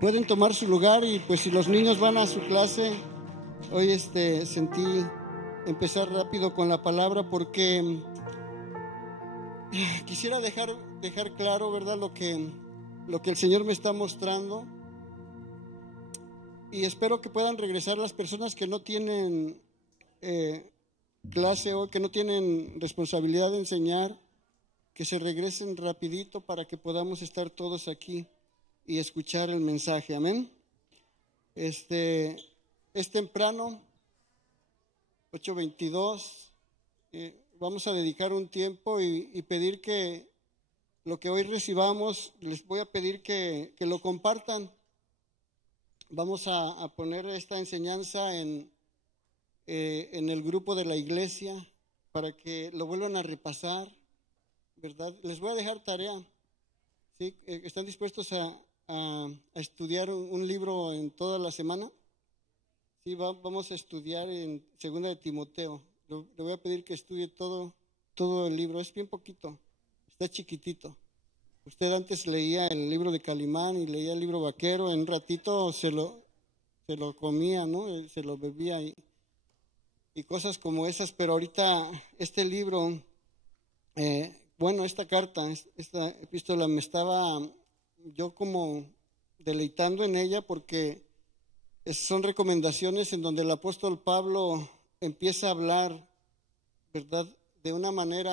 Pueden tomar su lugar y pues si los niños van a su clase, hoy sentí empezar rápido con la palabra porque quisiera dejar claro, ¿verdad? Lo que el Señor me está mostrando, y espero que puedan regresar las personas que no tienen clase o que no tienen responsabilidad de enseñar, que se regresen rapidito para que podamos estar todos aquí y escuchar el mensaje. Amén. Es temprano, 8:22. Vamos a dedicar un tiempo y pedir que lo que hoy recibamos, les voy a pedir que lo compartan. Vamos a poner esta enseñanza en el grupo de la iglesia para que lo vuelvan a repasar, ¿verdad? Les voy a dejar tarea. ¿Sí? ¿Están dispuestos a estudiar un libro en toda la semana? Sí, vamos a estudiar en 2 de Timoteo. Le voy a pedir que estudie todo el libro. Es bien poquito, está chiquitito. Usted antes leía el libro de Calimán y leía el libro vaquero, en un ratito se lo comía, ¿no? Se lo bebía y cosas como esas, pero ahorita este libro, esta carta, esta epístola, me estaba yo como deleitando en ella porque son recomendaciones en donde el apóstol Pablo empieza a hablar, ¿verdad?, de una manera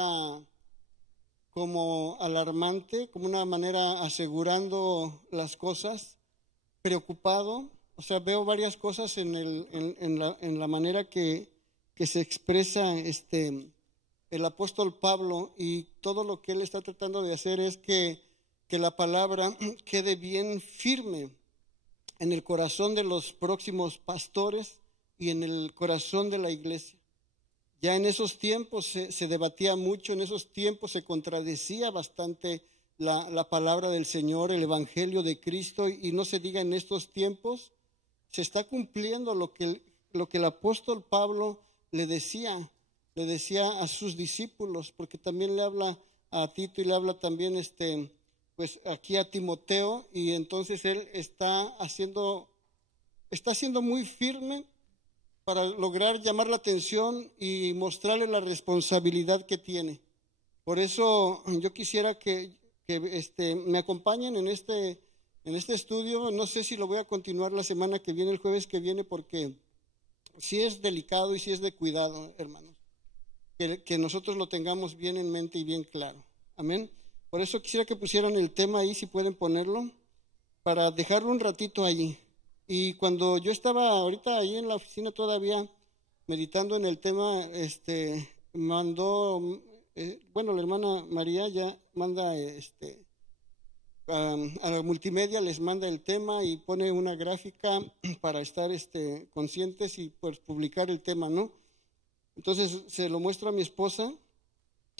como alarmante, como una manera asegurando las cosas, preocupado. O sea, veo varias cosas en la manera que se expresa el apóstol Pablo, y todo lo que él está tratando de hacer es que la palabra quede bien firme en el corazón de los próximos pastores y en el corazón de la iglesia. Ya en esos tiempos se debatía mucho, en esos tiempos se contradecía bastante la palabra del Señor, el Evangelio de Cristo, y no se diga en estos tiempos, se está cumpliendo lo que el apóstol Pablo le decía a sus discípulos, porque también le habla a Tito y le habla también pues aquí a Timoteo, y entonces él está siendo muy firme para lograr llamar la atención y mostrarle la responsabilidad que tiene. Por eso yo quisiera que me acompañen en este estudio. No sé si lo voy a continuar la semana que viene, el jueves que viene, porque sí es delicado y sí es de cuidado, hermanos, que nosotros lo tengamos bien en mente y bien claro. Amén. Por eso quisiera que pusieran el tema ahí, si pueden ponerlo, para dejarlo un ratito allí. Y cuando yo estaba ahorita ahí en la oficina todavía meditando en el tema, mandó, la hermana María ya manda a la multimedia, les manda el tema y pone una gráfica para estar conscientes y pues publicar el tema, ¿no? Entonces se lo muestro a mi esposa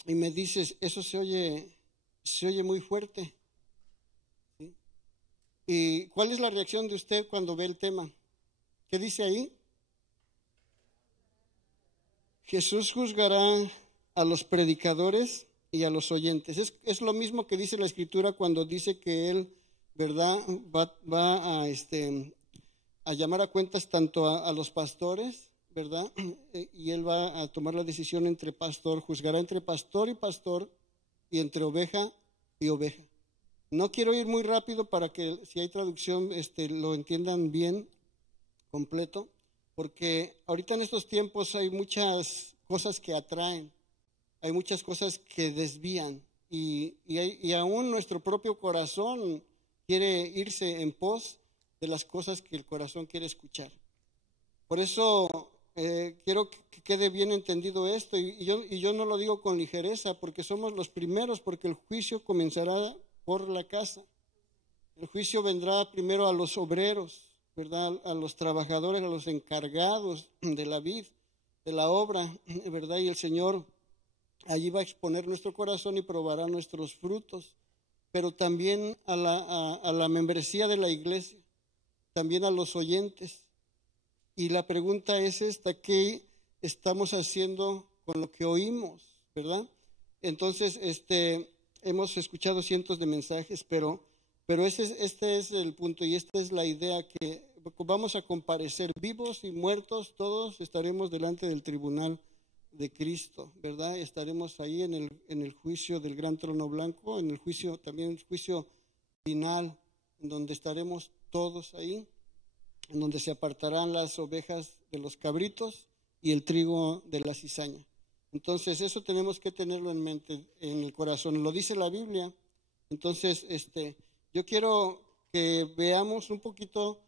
y me dice, eso se oye muy fuerte. ¿Sí? ¿Y cuál es la reacción de usted cuando ve el tema? ¿Qué dice ahí? Jesús juzgará a los predicadores y a los oyentes. Es lo mismo que dice la Escritura cuando dice que Él, ¿verdad?, va a llamar a cuentas tanto a los pastores, ¿verdad? Y Él va a tomar la decisión entre pastor, juzgará entre pastor y entre oveja y oveja. No quiero ir muy rápido para que, si hay traducción, lo entiendan bien, completo, porque ahorita en estos tiempos hay muchas cosas que atraen, hay muchas cosas que desvían, y aún nuestro propio corazón quiere irse en pos de las cosas que el corazón quiere escuchar. Por eso quiero que quede bien entendido esto, y yo no lo digo con ligereza, porque somos los primeros, porque el juicio comenzará por la casa. El juicio vendrá primero a los obreros, ¿verdad?, a los trabajadores, a los encargados de la vid, de la obra, ¿verdad? Y el Señor allí va a exponer nuestro corazón y probará nuestros frutos, pero también a la membresía de la iglesia, también a los oyentes. Y la pregunta es esta: ¿qué estamos haciendo con lo que oímos, verdad? Entonces, hemos escuchado cientos de mensajes, pero Pero este es el punto y esta es la idea, que vamos a comparecer vivos y muertos, todos estaremos delante del tribunal de Cristo, ¿verdad? Estaremos ahí en el juicio del gran trono blanco, en el juicio, también el juicio final, en donde estaremos todos ahí, en donde se apartarán las ovejas de los cabritos y el trigo de la cizaña. Entonces, eso tenemos que tenerlo en mente, en el corazón. Lo dice la Biblia. Entonces, yo quiero que veamos un poquito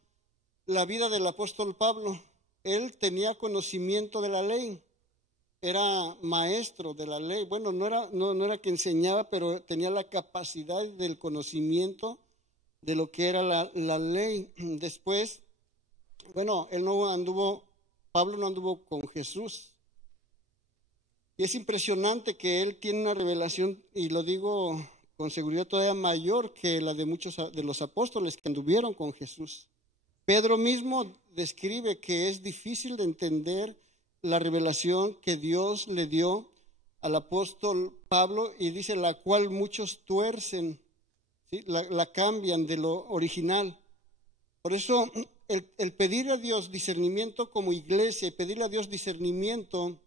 la vida del apóstol Pablo. Él tenía conocimiento de la ley, era maestro de la ley. Bueno, no era que enseñaba, pero tenía la capacidad del conocimiento de lo que era la ley. Después, bueno, Pablo no anduvo con Jesús. Y es impresionante que él tiene una revelación, y lo digo con seguridad, todavía mayor que la de muchos de los apóstoles que anduvieron con Jesús. Pedro mismo describe que es difícil de entender la revelación que Dios le dio al apóstol Pablo, y dice la cual muchos tuercen, ¿sí? La cambian de lo original. Por eso el pedir a Dios discernimiento como iglesia y pedirle a Dios discernimiento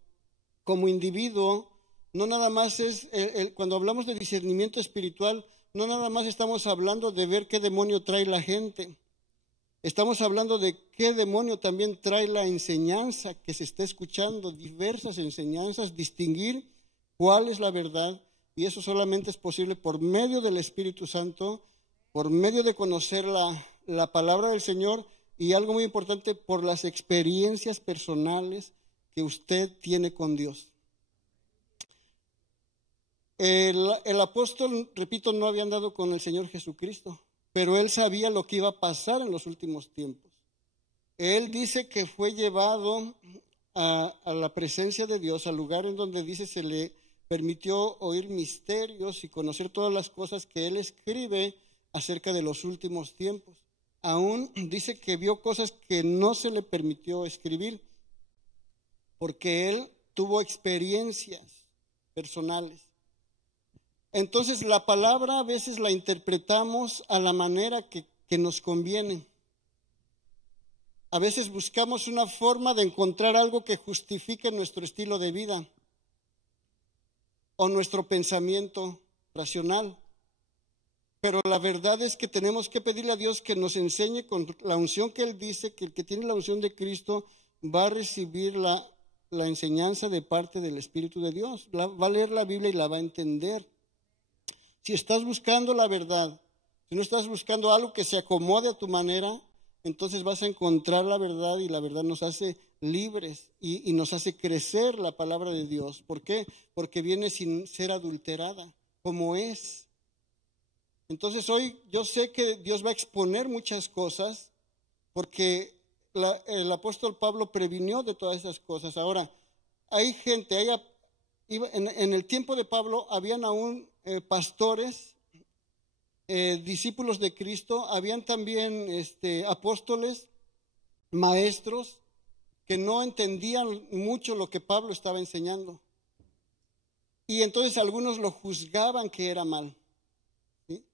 como individuo, no nada más es, cuando hablamos de discernimiento espiritual, no nada más estamos hablando de ver qué demonio trae la gente. Estamos hablando de qué demonio también trae la enseñanza que se está escuchando, diversas enseñanzas, distinguir cuál es la verdad, y eso solamente es posible por medio del Espíritu Santo, por medio de conocer la palabra del Señor, y algo muy importante, por las experiencias personales que usted tiene con Dios. El apóstol, repito, no había andado con el Señor Jesucristo, pero él sabía lo que iba a pasar en los últimos tiempos. Él dice que fue llevado a la presencia de Dios, al lugar en donde dice se le permitió oír misterios y conocer todas las cosas que él escribe acerca de los últimos tiempos. Aún dice que vio cosas que no se le permitió escribir, porque él tuvo experiencias personales. Entonces la palabra a veces la interpretamos a la manera que nos conviene. A veces buscamos una forma de encontrar algo que justifique nuestro estilo de vida o nuestro pensamiento racional. Pero la verdad es que tenemos que pedirle a Dios que nos enseñe con la unción que Él dice, que el que tiene la unción de Cristo va a recibir la enseñanza de parte del Espíritu de Dios. Va a leer la Biblia y la va a entender. Si estás buscando la verdad, si no estás buscando algo que se acomode a tu manera, entonces vas a encontrar la verdad, y la verdad nos hace libres y nos hace crecer la palabra de Dios. ¿Por qué? Porque viene sin ser adulterada, como es. Entonces hoy yo sé que Dios va a exponer muchas cosas, porque el apóstol Pablo previnió de todas esas cosas. Ahora, hay gente, en el tiempo de Pablo habían aún pastores, discípulos de Cristo, habían también apóstoles, maestros, que no entendían mucho lo que Pablo estaba enseñando. Y entonces algunos lo juzgaban que era mal. ¿Sí?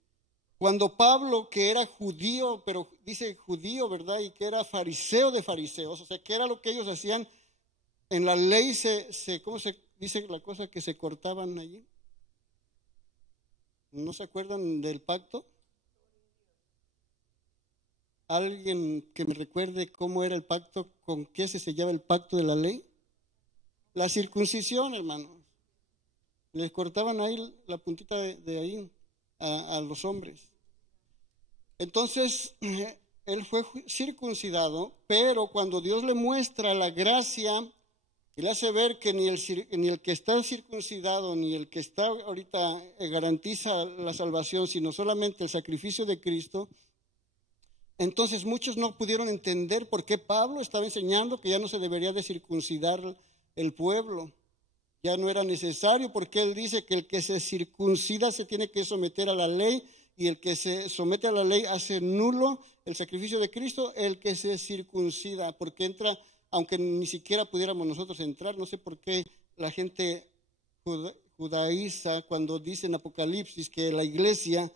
Cuando Pablo, que era judío, pero dice judío, ¿verdad? Y que era fariseo de fariseos, o sea, que era lo que ellos hacían en la ley, ¿cómo se dice la cosa que se cortaban allí? ¿No se acuerdan del pacto? ¿Alguien que me recuerde cómo era el pacto? ¿Con qué se sellaba el pacto de la ley? La circuncisión, hermanos. Les cortaban ahí la puntita de ahí a los hombres. Entonces, él fue circuncidado, pero cuando Dios le muestra la gracia y le hace ver que ni el que está circuncidado ni el que está ahorita garantiza la salvación, sino solamente el sacrificio de Cristo, entonces muchos no pudieron entender por qué Pablo estaba enseñando que ya no se debería de circuncidar el pueblo. Ya no era necesario, porque él dice que el que se circuncida se tiene que someter a la ley, y el que se somete a la ley hace nulo el sacrificio de Cristo. El que se circuncida, porque entra, aunque ni siquiera pudiéramos nosotros entrar. No sé por qué la gente judaiza cuando dice en Apocalipsis que la iglesia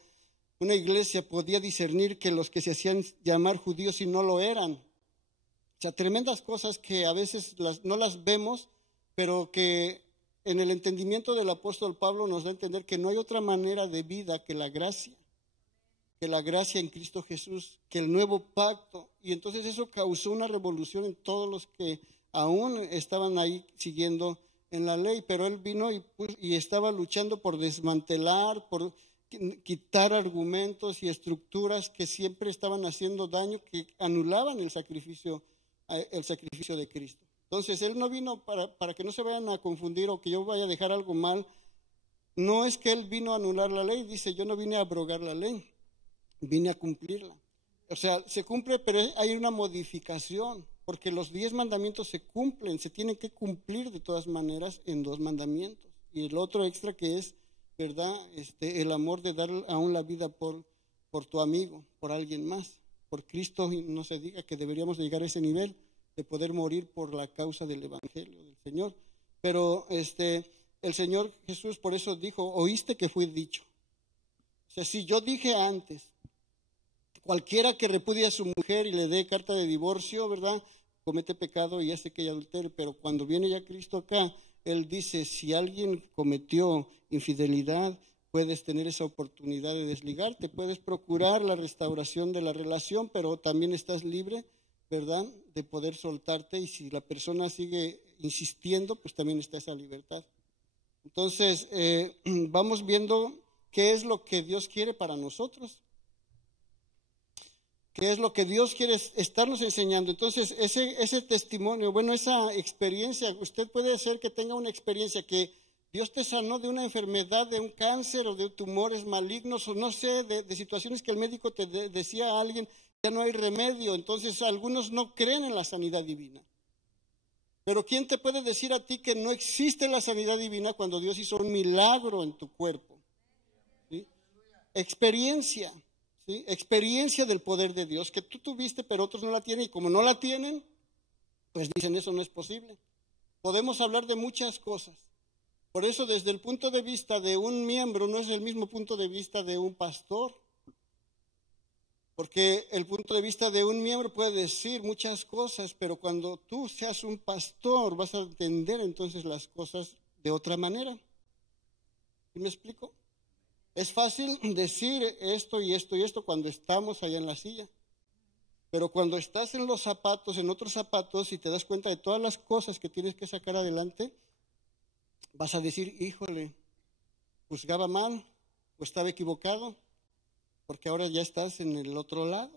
una iglesia podía discernir que los que se hacían llamar judíos y no lo eran. O sea, tremendas cosas que a veces no las vemos, pero que en el entendimiento del apóstol Pablo nos da a entender que no hay otra manera de vida que la gracia en Cristo Jesús, que el nuevo pacto. Y entonces eso causó una revolución en todos los que aún estaban ahí siguiendo en la ley, pero él vino y estaba luchando por desmantelar, por quitar argumentos y estructuras que siempre estaban haciendo daño, que anulaban el sacrificio de Cristo. Entonces él no vino para que no se vayan a confundir o que yo vaya a dejar algo mal. No es que él vino a anular la ley, dice, yo no vine a abrogar la ley, vine a cumplirla. O sea, se cumple, pero hay una modificación, porque los 10 mandamientos se cumplen, se tienen que cumplir de todas maneras en 2 mandamientos. Y el otro extra que es, ¿verdad? El amor de dar aún la vida por tu amigo, por alguien más, por Cristo. Y no se diga que deberíamos llegar a ese nivel de poder morir por la causa del Evangelio del Señor. Pero el Señor Jesús por eso dijo, oíste que fue dicho. O sea, si yo dije antes, cualquiera que repudie a su mujer y le dé carta de divorcio, ¿verdad?, comete pecado y hace que ella adultere. Pero cuando viene ya Cristo acá, Él dice, si alguien cometió infidelidad, puedes tener esa oportunidad de desligarte, puedes procurar la restauración de la relación, pero también estás libre, ¿verdad?, de poder soltarte, y si la persona sigue insistiendo, pues también está esa libertad. Entonces, vamos viendo qué es lo que Dios quiere para nosotros. ¿Qué es lo que Dios quiere estarnos enseñando? Entonces, ese testimonio, bueno, esa experiencia, usted puede hacer que tenga una experiencia que Dios te sanó de una enfermedad, de un cáncer o de tumores malignos, o no sé, de situaciones que el médico te decía a alguien, ya no hay remedio. Entonces, algunos no creen en la sanidad divina. Pero ¿quién te puede decir a ti que no existe la sanidad divina cuando Dios hizo un milagro en tu cuerpo? ¿Sí? Experiencia. ¿Sí? Experiencia del poder de Dios que tú tuviste, pero otros no la tienen, y como no la tienen, pues dicen eso no es posible. Podemos hablar de muchas cosas. Por eso, desde el punto de vista de un miembro, no es el mismo punto de vista de un pastor. Porque el punto de vista de un miembro puede decir muchas cosas, pero cuando tú seas un pastor vas a entender entonces las cosas de otra manera. ¿Sí me explico? Es fácil decir esto y esto y esto cuando estamos allá en la silla. Pero cuando estás en los zapatos, en otros zapatos, y te das cuenta de todas las cosas que tienes que sacar adelante, vas a decir, híjole, juzgaba mal o estaba equivocado, porque ahora ya estás en el otro lado,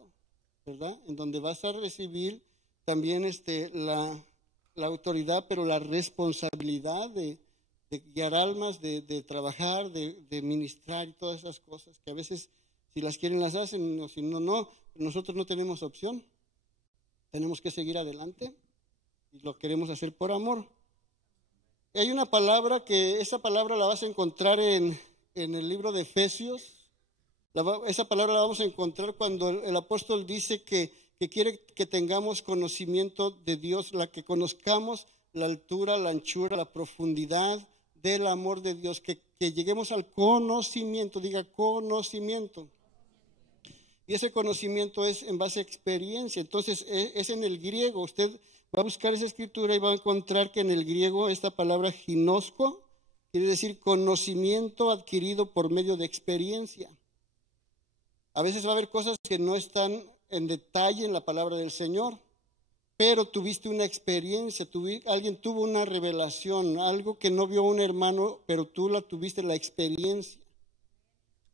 ¿verdad? En donde vas a recibir también la autoridad, pero la responsabilidad de guiar almas, de trabajar, de ministrar y todas esas cosas que a veces si las quieren las hacen, o si no, nosotros no tenemos opción. Tenemos que seguir adelante y lo queremos hacer por amor. Hay una palabra esa palabra la vas a encontrar en el libro de Efesios. Esa palabra la vamos a encontrar cuando el apóstol dice que quiere que tengamos conocimiento de Dios, que conozcamos la altura, la anchura, la profundidad del amor de Dios, que lleguemos al conocimiento, diga conocimiento. Y ese conocimiento es en base a experiencia. Entonces es en el griego. Usted va a buscar esa escritura y va a encontrar que en el griego esta palabra ginosco quiere decir conocimiento adquirido por medio de experiencia. A veces va a haber cosas que no están en detalle en la palabra del Señor, pero tuviste una experiencia, alguien tuvo una revelación, algo que no vio un hermano, pero tú tuviste la experiencia.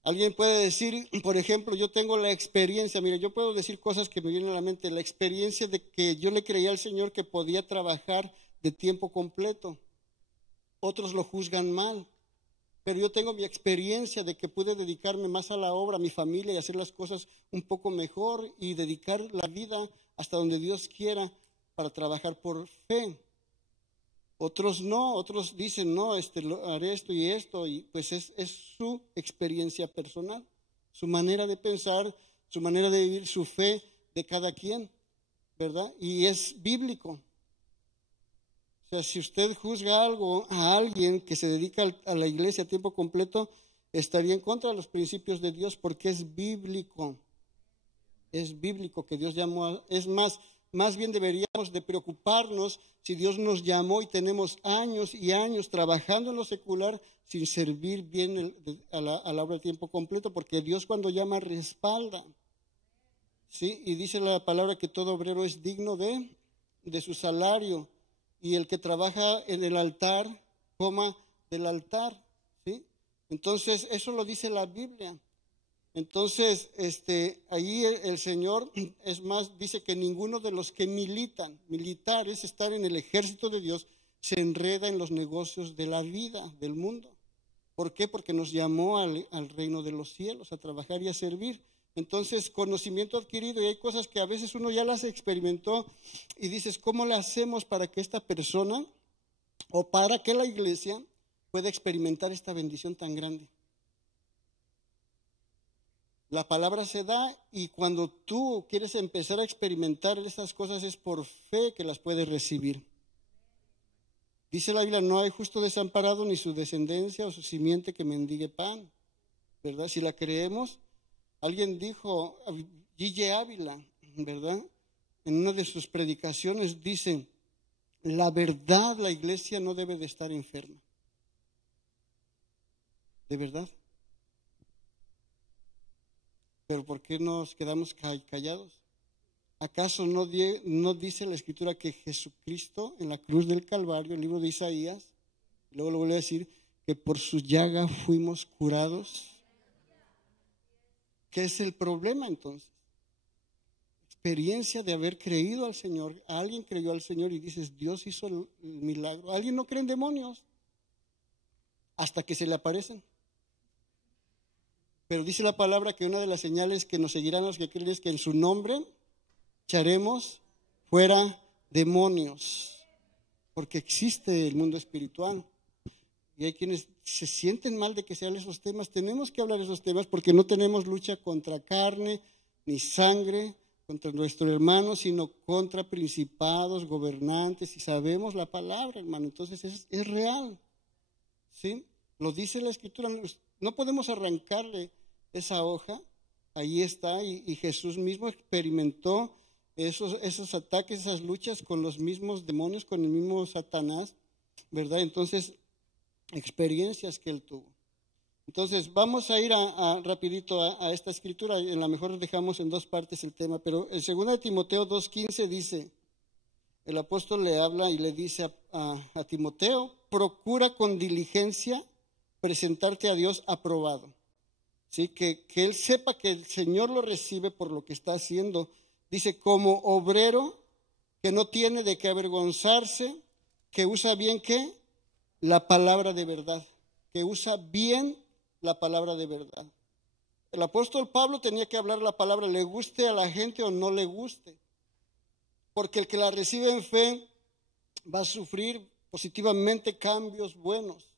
Alguien puede decir, por ejemplo, yo tengo la experiencia, mire, yo puedo decir cosas que me vienen a la mente, la experiencia de que yo le creía al Señor que podía trabajar de tiempo completo. Otros lo juzgan mal. Pero yo tengo mi experiencia de que pude dedicarme más a la obra, a mi familia, y hacer las cosas un poco mejor y dedicar la vida hasta donde Dios quiera para trabajar por fe. Otros no, otros dicen, no, haré esto, y pues es su experiencia personal, su manera de pensar, su manera de vivir, su fe de cada quien, ¿verdad? Y es bíblico. O sea, si usted juzga a alguien que se dedica a la iglesia a tiempo completo, estaría en contra de los principios de Dios porque es bíblico. Es bíblico que Dios llamó, es más bien deberíamos de preocuparnos si Dios nos llamó y tenemos años y años trabajando en lo secular sin servir bien a la obra de tiempo completo, porque Dios cuando llama respalda, ¿sí? Y dice la palabra que todo obrero es digno de su salario, y el que trabaja en el altar, coma del altar, ¿sí? Entonces, eso lo dice la Biblia. Entonces, ahí el Señor, es más, dice que ninguno de los que militares, están en el ejército de Dios, se enreda en los negocios de la vida, del mundo. ¿Por qué? Porque nos llamó al reino de los cielos, a trabajar y a servir. Entonces, conocimiento adquirido, y hay cosas que a veces uno ya las experimentó y dices, ¿cómo le hacemos para que esta persona o para que la iglesia pueda experimentar esta bendición tan grande? La palabra se da y cuando tú quieres empezar a experimentar estas cosas es por fe que las puedes recibir. Dice la Biblia, no hay justo desamparado ni su descendencia o su simiente que mendigue pan, ¿verdad? Si la creemos, alguien dijo, G.J. Ávila, ¿verdad? En una de sus predicaciones dice, la verdad, la iglesia no debe de estar enferma. ¿De verdad? ¿Pero por qué nos quedamos callados? ¿Acaso no dice la Escritura que Jesucristo en la cruz del Calvario, el libro de Isaías, luego lo vuelve a decir, que por su llaga fuimos curados? ¿Qué es el problema entonces? Experiencia de haber creído al Señor. Alguien creyó al Señor y dices, Dios hizo el milagro. Alguien no cree en demonios hasta que se le aparecen. Pero dice la palabra que una de las señales que nos seguirán los que creen es que en su nombre echaremos fuera demonios, porque existe el mundo espiritual. Y hay quienes se sienten mal de que se hablen esos temas. Tenemos que hablar de esos temas porque no tenemos lucha contra carne ni sangre, contra nuestro hermano, sino contra principados, gobernantes. Y sabemos la palabra, hermano. Entonces es real, ¿sí? Lo dice la Escritura. No podemos arrancarle esa hoja, ahí está, y Jesús mismo experimentó esos ataques, esas luchas con los mismos demonios, con el mismo Satanás, ¿verdad? Entonces, experiencias que él tuvo. Entonces, vamos a ir rapidito a esta escritura, en la mejor dejamos en dos partes el tema, pero en 2 Timoteo 2:15 dice, el apóstol le habla y le dice a Timoteo, procura con diligencia presentarte a Dios aprobado, ¿sí? Que él sepa que el Señor lo recibe por lo que está haciendo. Dice, como obrero que no tiene de qué avergonzarse, que usa bien, ¿qué? La palabra de verdad, que usa bien la palabra de verdad. El apóstol Pablo tenía que hablar la palabra, le guste a la gente o no le guste, porque el que la recibe en fe va a sufrir positivamente cambios buenos.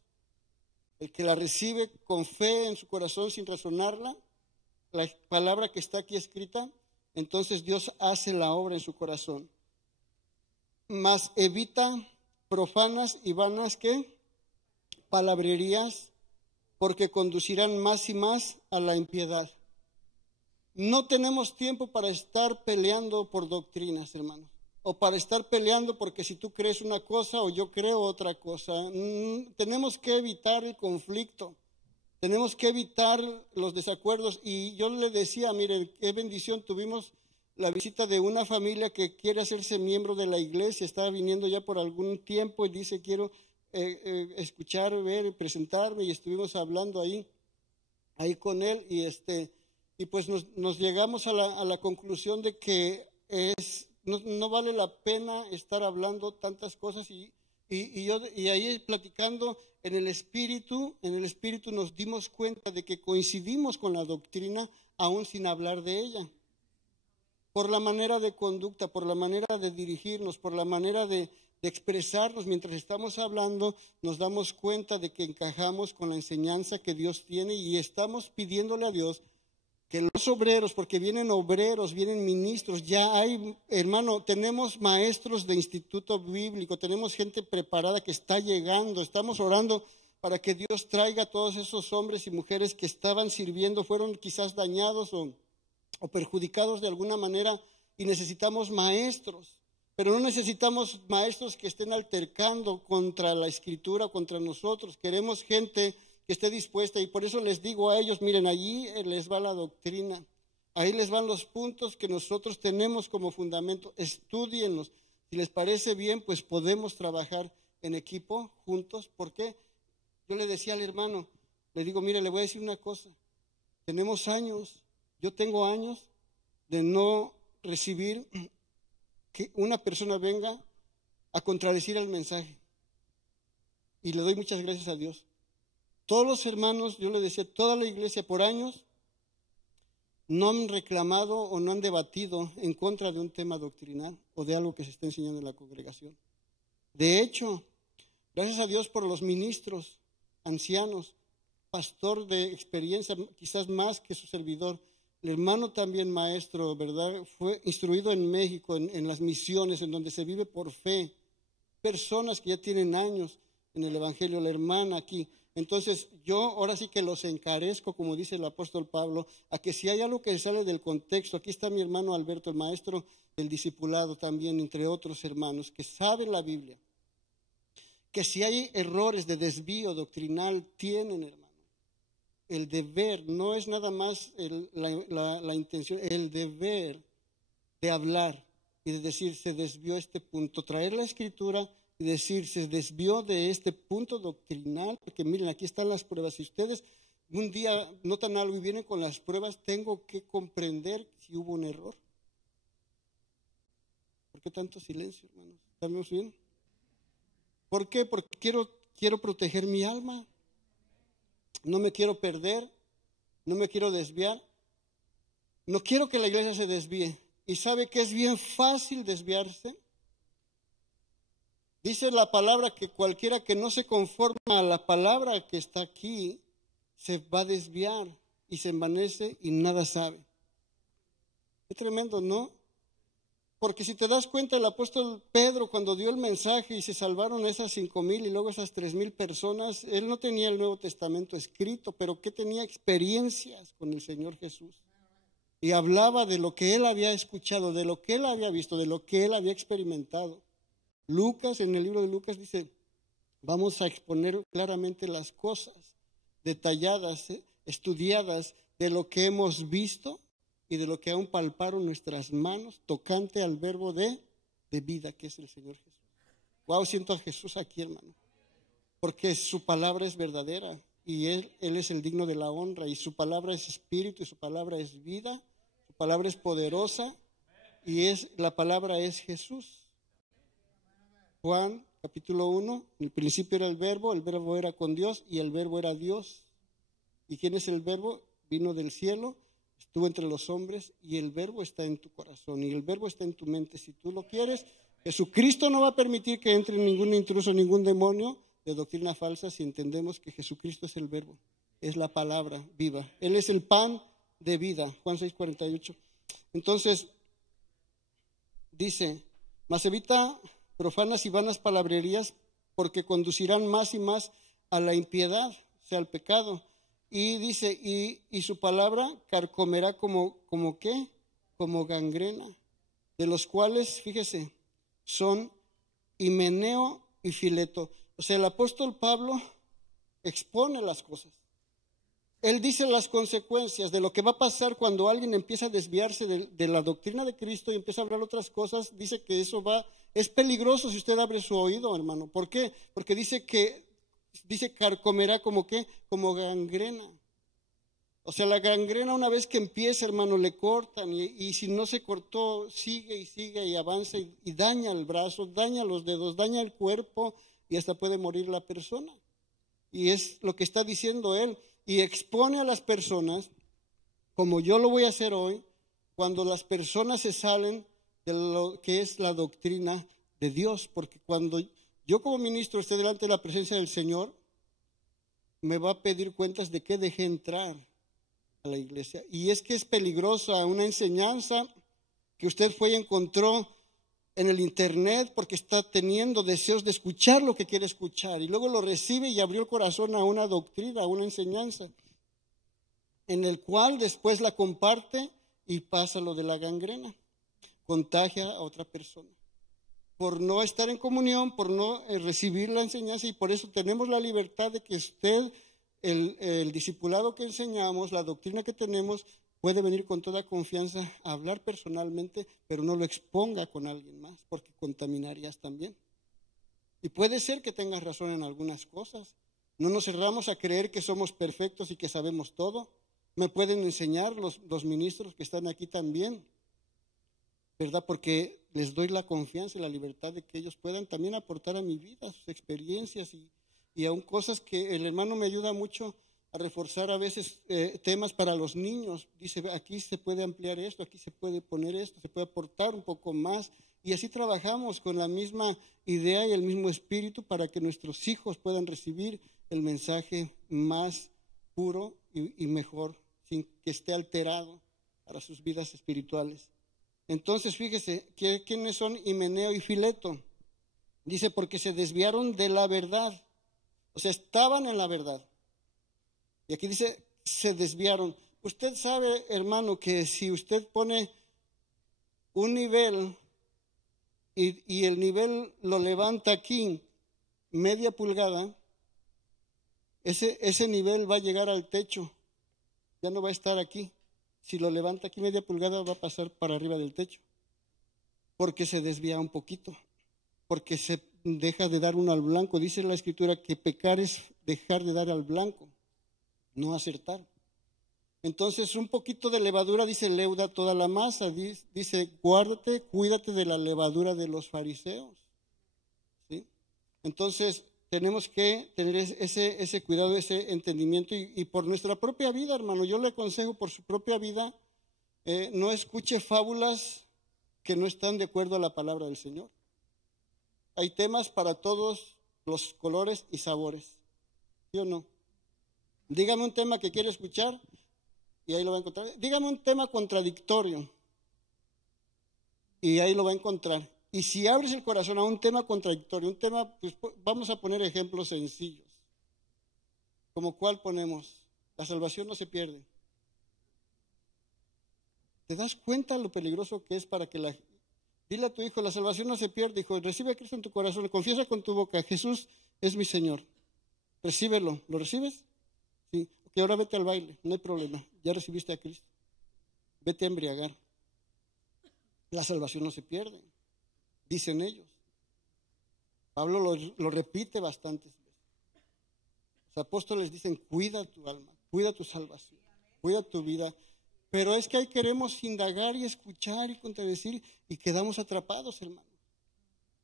El que la recibe con fe en su corazón sin razonarla, la palabra que está aquí escrita, entonces Dios hace la obra en su corazón. Mas evita profanas y vanas, ¿qué? Palabrerías, porque conducirán más y más a la impiedad. No tenemos tiempo para estar peleando por doctrinas, hermanos, o para estar peleando porque si tú crees una cosa o yo creo otra cosa. Tenemos que evitar el conflicto, tenemos que evitar los desacuerdos. Y yo le decía, miren, qué bendición, tuvimos la visita de una familia que quiere hacerse miembro de la iglesia, estaba viniendo ya por algún tiempo y dice, quiero escuchar, ver, presentarme, y estuvimos hablando ahí con él, y pues nos llegamos a la conclusión de que no vale la pena estar hablando tantas cosas, y ahí platicando en el espíritu nos dimos cuenta de que coincidimos con la doctrina aún sin hablar de ella, por la manera de conducta, por la manera de dirigirnos, por la manera de expresarnos. Mientras estamos hablando, nos damos cuenta de que encajamos con la enseñanza que Dios tiene, y estamos pidiéndole a Dios que los obreros, porque vienen obreros, vienen ministros, ya hay, hermano, tenemos maestros de instituto bíblico, tenemos gente preparada que está llegando, estamos orando para que Dios traiga a todos esos hombres y mujeres que estaban sirviendo, fueron quizás dañados o perjudicados de alguna manera, y necesitamos maestros. Pero no necesitamos maestros que estén altercando contra la Escritura, contra nosotros. Queremos gente que esté dispuesta, y por eso les digo a ellos, miren, allí les va la doctrina. Ahí les van los puntos que nosotros tenemos como fundamento. Estúdienlos. Si les parece bien, pues podemos trabajar en equipo, juntos. ¿Por qué? Yo le decía al hermano, le digo, mire, le voy a decir una cosa. Tenemos años, yo tengo años de no recibir que una persona venga a contradecir el mensaje. Y le doy muchas gracias a Dios. Todos los hermanos, yo le decía, toda la iglesia por años no han reclamado o no han debatido en contra de un tema doctrinal o de algo que se está enseñando en la congregación. De hecho, gracias a Dios por los ministros, ancianos, pastor de experiencia, quizás más que su servidor, el hermano también maestro, ¿verdad? Fue instruido en México, en las misiones, en donde se vive por fe. Personas que ya tienen años en el Evangelio, la hermana aquí. Entonces, yo ahora sí que los encarezco, como dice el apóstol Pablo, a que si hay algo que sale del contexto, aquí está mi hermano Alberto, el maestro del discipulado también, entre otros hermanos, que saben la Biblia, que si hay errores de desvío doctrinal, tienen, hermano, el deber, no es nada más la intención, el deber de hablar y de decir, se desvió este punto, traer la Escritura y decir, se desvió de este punto doctrinal, porque miren, aquí están las pruebas. Si ustedes un día notan algo y vienen con las pruebas, tengo que comprender si hubo un error. ¿Por qué tanto silencio, hermanos? ¿Estamos bien? ¿Por qué? Porque quiero proteger mi alma. No me quiero perder, no me quiero desviar. No quiero que la iglesia se desvíe. ¿Y sabe que es bien fácil desviarse? Dice la palabra que cualquiera que no se conforma a la palabra que está aquí, se va a desviar y se envanece y nada sabe. Qué tremendo, ¿no? Porque si te das cuenta, el apóstol Pedro, cuando dio el mensaje y se salvaron esas 5,000 y luego esas 3,000 personas, él no tenía el Nuevo Testamento escrito, pero que tenía experiencias con el Señor Jesús. Y hablaba de lo que él había escuchado, de lo que él había visto, de lo que él había experimentado. Lucas, en el libro de Lucas dice, vamos a exponer claramente las cosas detalladas, estudiadas, de lo que hemos visto y de lo que aún palparon nuestras manos, tocante al verbo de vida, que es el Señor Jesús. Wow, siento a Jesús aquí, hermano, porque su palabra es verdadera y él es el digno de la honra, y su palabra es espíritu y su palabra es vida, su palabra es poderosa y la palabra es Jesús. Juan capítulo 1, en el principio era el verbo era con Dios y el verbo era Dios. ¿Y quién es el verbo? Vino del cielo, estuvo entre los hombres y el verbo está en tu corazón y el verbo está en tu mente. Si tú lo quieres, Jesucristo no va a permitir que entre ningún intruso, ningún demonio de doctrina falsa, si entendemos que Jesucristo es el verbo, es la palabra viva. Él es el pan de vida, Juan 6:48. Entonces, dice, mas evita profanas y vanas palabrerías, porque conducirán más y más a la impiedad, o sea, al pecado. Y dice, y su palabra carcomerá como ¿qué? Como gangrena, de los cuales, fíjese, son Himeneo y Fileto. O sea, el apóstol Pablo expone las cosas. Él dice las consecuencias de lo que va a pasar cuando alguien empieza a desviarse de la doctrina de Cristo y empieza a hablar otras cosas. Dice que eso es peligroso si usted abre su oído, hermano. ¿Por qué? Porque dice carcomerá como ¿qué? Como gangrena. O sea, la gangrena una vez que empieza, hermano, le cortan y si no se cortó, sigue y avanza y daña el brazo, daña los dedos, daña el cuerpo y hasta puede morir la persona. Y es lo que está diciendo él. Y expone a las personas, como yo lo voy a hacer hoy, cuando las personas se salen de lo que es la doctrina de Dios. Porque cuando yo como ministro esté delante de la presencia del Señor, me va a pedir cuentas de qué dejé entrar a la iglesia. Y es que es peligrosa una enseñanza que usted fue y encontró en el internet porque está teniendo deseos de escuchar lo que quiere escuchar y luego lo recibe y abrió el corazón a una doctrina, a una enseñanza, en el cual después la comparte y pasa lo de la gangrena, contagia a otra persona. Por no estar en comunión, por no recibir la enseñanza, y por eso tenemos la libertad de que usted, el discipulado que enseñamos, la doctrina que tenemos, puede venir con toda confianza a hablar personalmente, pero no lo exponga con alguien más, porque contaminarías también. Y puede ser que tengas razón en algunas cosas. No nos cerramos a creer que somos perfectos y que sabemos todo. Me pueden enseñar los ministros que están aquí también, ¿verdad? Porque les doy la confianza y la libertad de que ellos puedan también aportar a mi vida sus experiencias y aún cosas que el hermano me ayuda mucho a reforzar a veces temas para los niños. Dice, aquí se puede ampliar esto, aquí se puede poner esto, se puede aportar un poco más. Y así trabajamos con la misma idea y el mismo espíritu para que nuestros hijos puedan recibir el mensaje más puro y mejor, sin que esté alterado para sus vidas espirituales. Entonces, fíjese, ¿quiénes son Himeneo y Fileto? Dice, porque se desviaron de la verdad. O sea, estaban en la verdad. Y aquí dice, se desviaron. Usted sabe, hermano, que si usted pone un nivel y el nivel lo levanta aquí, media pulgada, ese nivel va a llegar al techo. Ya no va a estar aquí. Si lo levanta aquí media pulgada, va a pasar para arriba del techo. Porque se desvía un poquito. Porque se deja de dar uno al blanco. Dice la Escritura que pecar es dejar de dar al blanco, no acertar. Entonces, un poquito de levadura, dice, leuda toda la masa. Dice, guárdate, cuídate de la levadura de los fariseos. ¿Sí? Entonces, tenemos que tener ese cuidado, ese entendimiento y por nuestra propia vida, hermano. Yo le aconsejo por su propia vida, no escuche fábulas que no están de acuerdo a la palabra del Señor. Hay temas para todos los colores y sabores, ¿sí o no? Dígame un tema que quiere escuchar y ahí lo va a encontrar. Dígame un tema contradictorio y ahí lo va a encontrar. Y si abres el corazón a un tema contradictorio, un tema, pues vamos a poner ejemplos sencillos. ¿Como cuál ponemos? La salvación no se pierde. ¿Te das cuenta lo peligroso que es para que dile a tu hijo, la salvación no se pierde, hijo, recibe a Cristo en tu corazón, confiesa con tu boca, Jesús es mi Señor. Recíbelo, ¿lo recibes? Sí, ok, ahora vete al baile, no hay problema, ya recibiste a Cristo. Vete a embriagar. La salvación no se pierde, dicen ellos. Pablo lo repite bastantes veces. Los apóstoles dicen, cuida tu alma, cuida tu salvación, cuida tu vida. Pero es que ahí queremos indagar y escuchar y contradecir y quedamos atrapados, hermano.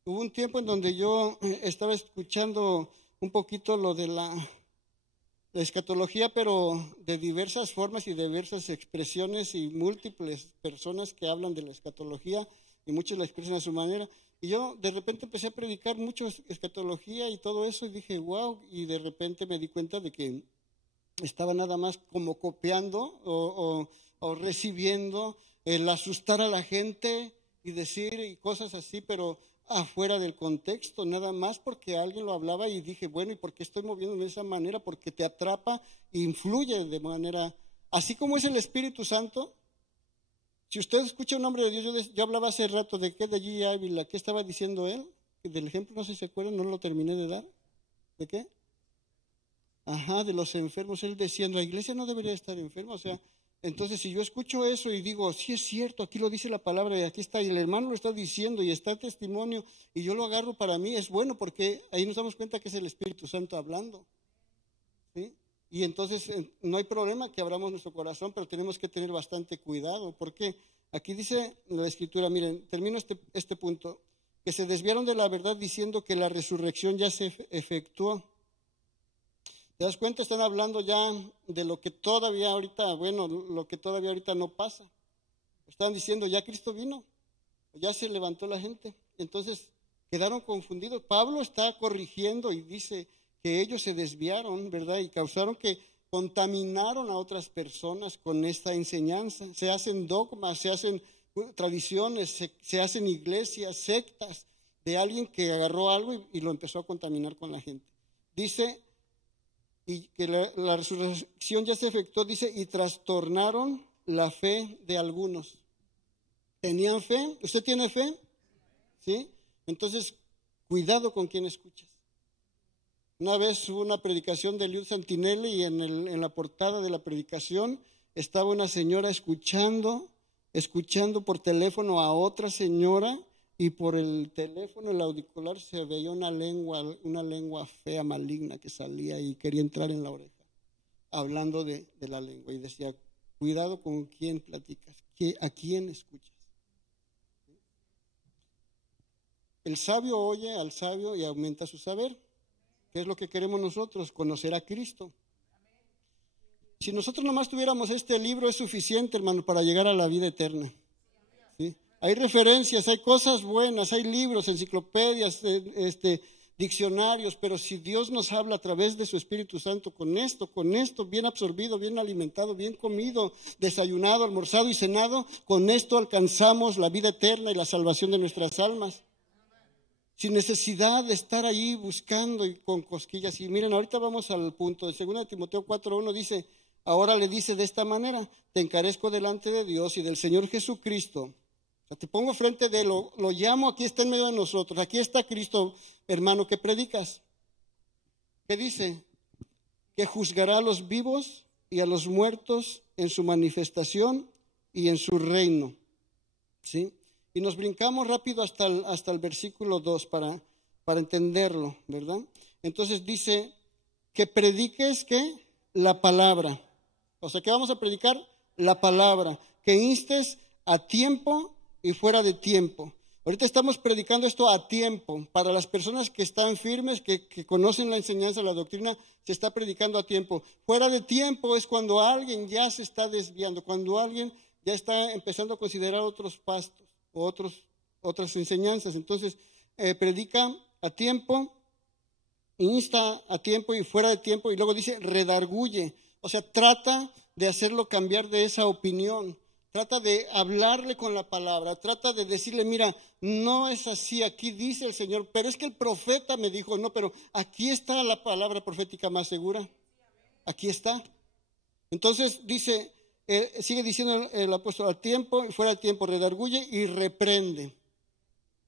Hubo un tiempo en donde yo estaba escuchando un poquito lo de la escatología, pero de diversas formas y diversas expresiones y múltiples personas que hablan de la escatología y muchos la expresan a su manera. Y yo de repente empecé a predicar mucho escatología y todo eso y dije, wow, y de repente me di cuenta de que estaba nada más como copiando o recibiendo el asustar a la gente y decir y cosas así, pero afuera del contexto, nada más porque alguien lo hablaba y dije, bueno, ¿y por qué estoy moviendo de esa manera? Porque te atrapa e influye de manera, así como es el Espíritu Santo. Si usted escucha un nombre de Dios, yo hablaba hace rato de qué, de G. Ávila, ¿qué estaba diciendo él? Del ejemplo, no sé si se acuerdan, no lo terminé de dar. ¿De qué? Ajá, de los enfermos. Él decía, la iglesia no debería estar enferma, o sea, entonces si yo escucho eso y digo, sí es cierto, aquí lo dice la palabra y aquí está, y el hermano lo está diciendo y está el testimonio y yo lo agarro para mí, es bueno porque ahí nos damos cuenta que es el Espíritu Santo hablando, ¿sí? Y entonces no hay problema que abramos nuestro corazón, pero tenemos que tener bastante cuidado, porque aquí dice la Escritura, miren, termino este punto, que se desviaron de la verdad diciendo que la resurrección ya se efectuó. ¿Te das cuenta? Están hablando ya de lo que todavía ahorita, lo que todavía ahorita no pasa. Están diciendo, ya Cristo vino, ya se levantó la gente. Entonces quedaron confundidos. Pablo está corrigiendo y dice que ellos se desviaron, ¿verdad? Y causaron que contaminaron a otras personas con esta enseñanza. Se hacen dogmas, se hacen tradiciones, se hacen iglesias, sectas de alguien que agarró algo y lo empezó a contaminar con la gente. Dice, y que la resurrección ya se efectuó, dice, y trastornaron la fe de algunos. ¿Tenían fe? ¿Usted tiene fe? ¿Sí? Entonces, cuidado con quién escuchas. Una vez hubo una predicación de Eliud Santinelli y en la portada de la predicación estaba una señora escuchando por teléfono a otra señora, y por el teléfono, el auricular, se veía una lengua fea, maligna, que salía y quería entrar en la oreja, hablando de la lengua. Y decía, cuidado con quién platicas, a quién escuchas. El sabio oye al sabio y aumenta su saber. ¿Qué es lo que queremos nosotros? Conocer a Cristo. Si nosotros nomás tuviéramos este libro, es suficiente, hermano, para llegar a la vida eterna. ¿Sí? Hay referencias, hay cosas buenas, hay libros, enciclopedias, diccionarios, pero si Dios nos habla a través de su Espíritu Santo con esto, bien absorbido, bien alimentado, bien comido, desayunado, almorzado y cenado, con esto alcanzamos la vida eterna y la salvación de nuestras almas. Sin necesidad de estar ahí buscando y con cosquillas. Y miren, ahorita vamos al punto. En 2 Timoteo 4:1 dice, ahora le dice de esta manera, te encarezco delante de Dios y del Señor Jesucristo. O sea, te pongo frente de él, lo llamo, aquí está en medio de nosotros. Aquí está Cristo, hermano, que predicas. ¿Qué dice? Que juzgará a los vivos y a los muertos en su manifestación y en su reino. ¿Sí? Y nos brincamos rápido hasta el versículo 2 para entenderlo, ¿verdad? Entonces dice que prediques, ¿qué? La palabra. O sea, que vamos a predicar la palabra. Que instes a tiempo y fuera de tiempo. Ahorita estamos predicando esto a tiempo. Para las personas que están firmes, que conocen la enseñanza, la doctrina, se está predicando a tiempo. Fuera de tiempo es cuando alguien ya se está desviando, cuando alguien ya está empezando a considerar otros pastos, otras enseñanzas. Entonces, predica a tiempo, insta a tiempo y fuera de tiempo, y luego dice redarguye. O sea, trata de hacerlo cambiar de esa opinión. Trata de hablarle con la palabra, trata de decirle, mira, no es así, aquí dice el Señor, pero es que el profeta me dijo, no, pero aquí está la palabra profética más segura, aquí está. Entonces dice, sigue diciendo el apóstol, a tiempo y fuera de tiempo, redarguye y reprende.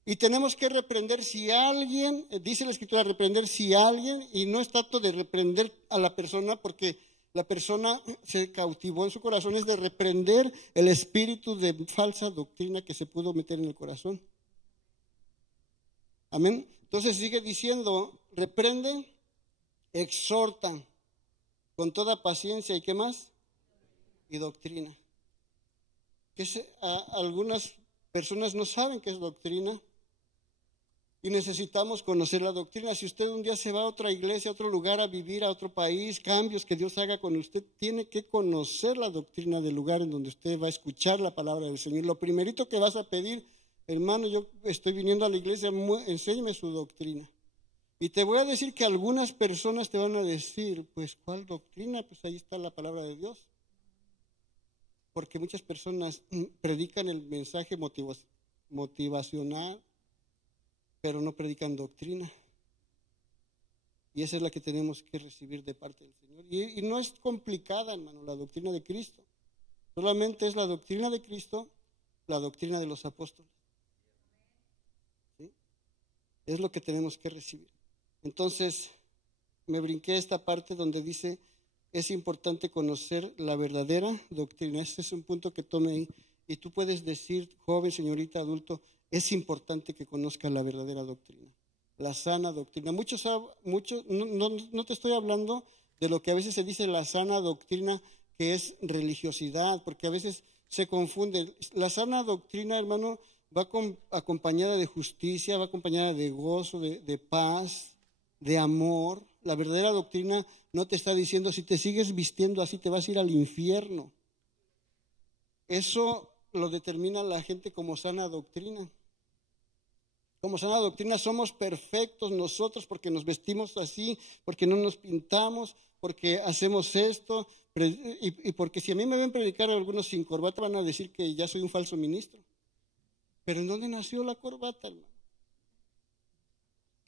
Y tenemos que reprender si alguien, dice la Escritura, reprender si alguien, y no es tanto de reprender a la persona porque la persona se cautivó en su corazón, es de reprender el espíritu de falsa doctrina que se pudo meter en el corazón. Amén. Entonces sigue diciendo, reprende, exhorta con toda paciencia y ¿qué más? Y doctrina. Algunas personas no saben qué es doctrina. Y necesitamos conocer la doctrina. Si usted un día se va a otra iglesia, a otro lugar, a vivir, a otro país, cambios que Dios haga con usted, tiene que conocer la doctrina del lugar en donde usted va a escuchar la palabra del Señor. Lo primerito que vas a pedir, hermano, yo estoy viniendo a la iglesia, enséñeme su doctrina. Y te voy a decir que algunas personas te van a decir, pues, ¿cuál doctrina? Pues ahí está la palabra de Dios. Porque muchas personas predican el mensaje motivacional, pero no predican doctrina. Y esa es la que tenemos que recibir de parte del Señor. Y no es complicada, hermano, la doctrina de Cristo. Solamente es la doctrina de Cristo, la doctrina de los apóstoles. ¿Sí? Es lo que tenemos que recibir. Entonces, me brinqué esta parte donde dice, es importante conocer la verdadera doctrina. Ese es un punto que tome ahí. Y tú puedes decir, joven, señorita, adulto, es importante que conozcan la verdadera doctrina, la sana doctrina. No te estoy hablando de lo que a veces se dice la sana doctrina, que es religiosidad, porque a veces se confunde. La sana doctrina, hermano, va acompañada de justicia, va acompañada de gozo, de paz, de amor. La verdadera doctrina no te está diciendo, si te sigues vistiendo así te vas a ir al infierno. Eso lo determina la gente como sana doctrina. Como sana doctrina somos perfectos nosotros porque nos vestimos así, porque no nos pintamos, porque hacemos esto, y porque si a mí me ven predicar algunos sin corbata van a decir que ya soy un falso ministro. Pero ¿en dónde nació la corbata, hermano?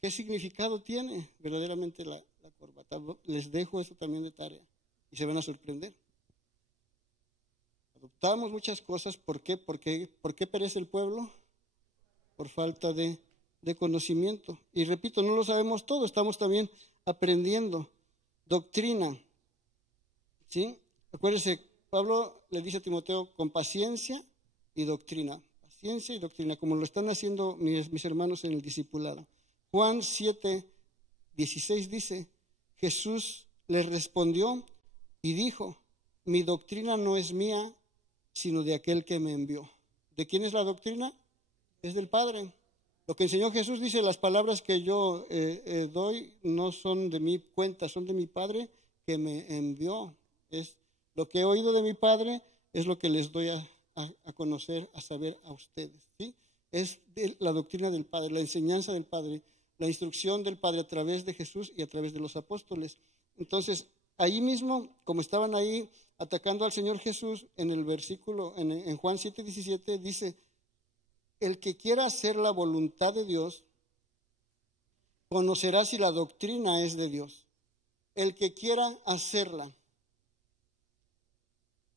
¿Qué significado tiene verdaderamente la corbata? Les dejo eso también de tarea y se van a sorprender. Adoptamos muchas cosas. ¿Por qué? ¿Por qué perece el pueblo? Por falta de conocimiento. Y repito, no lo sabemos todo, estamos también aprendiendo. Doctrina. ¿Sí? Acuérdense, Pablo le dice a Timoteo, con paciencia y doctrina. Paciencia y doctrina, como lo están haciendo mis hermanos en el discipulado. Juan 7:16 dice, Jesús les respondió y dijo, mi doctrina no es mía, sino de aquel que me envió. ¿De quién es la doctrina? Es del Padre. Lo que enseñó Jesús dice, las palabras que yo doy no son de mi cuenta, son de mi Padre que me envió. Es lo que he oído de mi Padre, es lo que les doy a conocer, a saber a ustedes. ¿Sí? Es la doctrina del Padre, la enseñanza del Padre, la instrucción del Padre a través de Jesús y a través de los apóstoles. Entonces, ahí mismo, como estaban ahí atacando al Señor Jesús, en el versículo, en Juan 7:17, dice, el que quiera hacer la voluntad de Dios, conocerá si la doctrina es de Dios. El que quiera hacerla.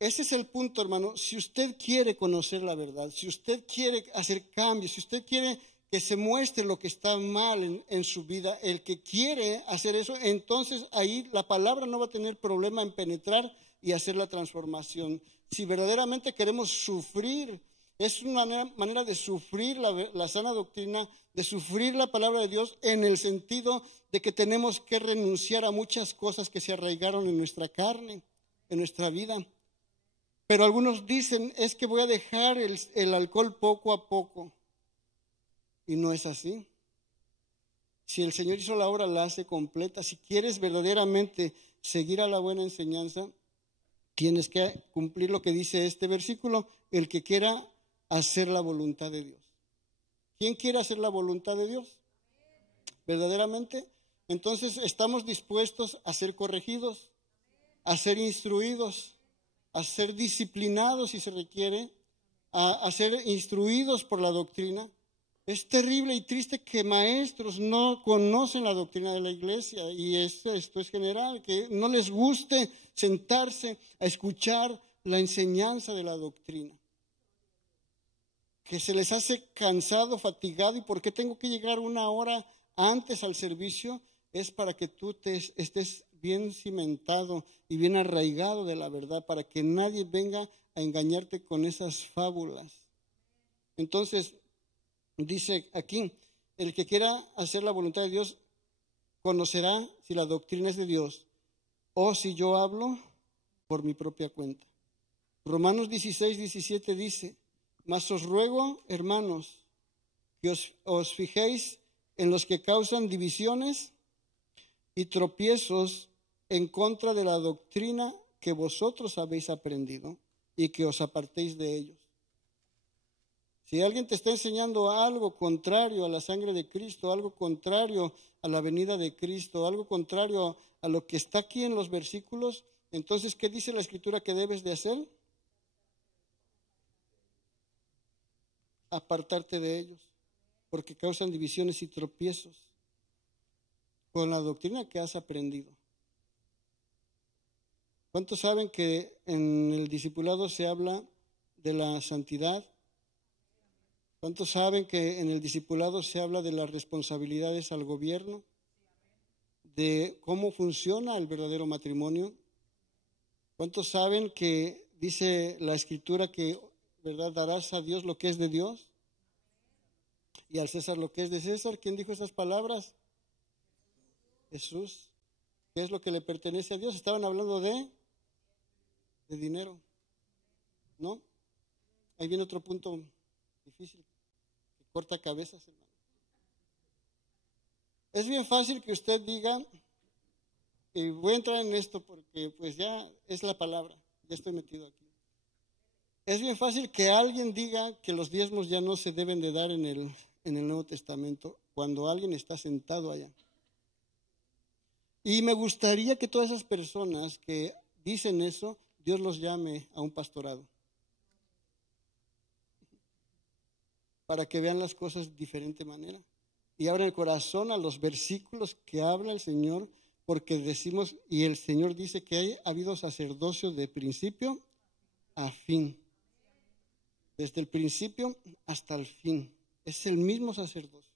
Ese es el punto, hermano. Si usted quiere conocer la verdad, si usted quiere hacer cambios, si usted quiere que se muestre lo que está mal en su vida, el que quiere hacer eso, entonces ahí la palabra no va a tener problema en penetrar y hacer la transformación. Si verdaderamente queremos sufrir, es una manera de sufrir la sana doctrina, de sufrir la palabra de Dios en el sentido de que tenemos que renunciar a muchas cosas que se arraigaron en nuestra carne, en nuestra vida. Pero algunos dicen, es que voy a dejar el alcohol poco a poco. Y no es así. Si el Señor hizo la obra, la hace completa. Si quieres verdaderamente seguir a la buena enseñanza, tienes que cumplir lo que dice este versículo, el que quiera hacer la voluntad de Dios. ¿Quién quiere hacer la voluntad de Dios? ¿Verdaderamente? Entonces estamos dispuestos a ser corregidos, a ser instruidos, a ser disciplinados si se requiere, a ser instruidos por la doctrina. Es terrible y triste que maestros no conocen la doctrina de la iglesia, y esto es general, que no les guste sentarse a escuchar la enseñanza de la doctrina, que se les hace cansado, fatigado. ¿Y por qué tengo que llegar una hora antes al servicio? Es para que tú estés bien cimentado y bien arraigado de la verdad, para que nadie venga a engañarte con esas fábulas. Entonces, dice aquí, el que quiera hacer la voluntad de Dios conocerá si la doctrina es de Dios o si yo hablo por mi propia cuenta. Romanos 16:17 dice, mas os ruego, hermanos, que os fijéis en los que causan divisiones y tropiezos en contra de la doctrina que vosotros habéis aprendido y que os apartéis de ellos. Si alguien te está enseñando algo contrario a la sangre de Cristo, algo contrario a la venida de Cristo, algo contrario a lo que está aquí en los versículos, entonces, ¿qué dice la Escritura que debes de hacer? Apartarte de ellos, porque causan divisiones y tropiezos con la doctrina que has aprendido. ¿Cuántos saben que en el discipulado se habla de la santidad? ¿Cuántos saben que en el discipulado se habla de las responsabilidades al gobierno? ¿De cómo funciona el verdadero matrimonio? ¿Cuántos saben que dice la Escritura que, ¿verdad?, darás a Dios lo que es de Dios y al César lo que es de César? ¿Quién dijo esas palabras? Jesús. ¿Qué es lo que le pertenece a Dios? Estaban hablando de dinero, ¿no? Ahí viene otro punto difícil, que corta cabezas, hermano. Es bien fácil que usted diga, y voy a entrar en esto porque pues ya es la palabra, ya estoy metido aquí. Es bien fácil que alguien diga que los diezmos ya no se deben de dar en el Nuevo Testamento cuando alguien está sentado allá. Y me gustaría que todas esas personas que dicen eso, Dios los llame a un pastorado. para que vean las cosas de diferente manera. Y abran el corazón a los versículos que habla el Señor, porque decimos, y el Señor dice que ha habido sacerdocio de principio a fin. Desde el principio hasta el fin. Es el mismo sacerdocio.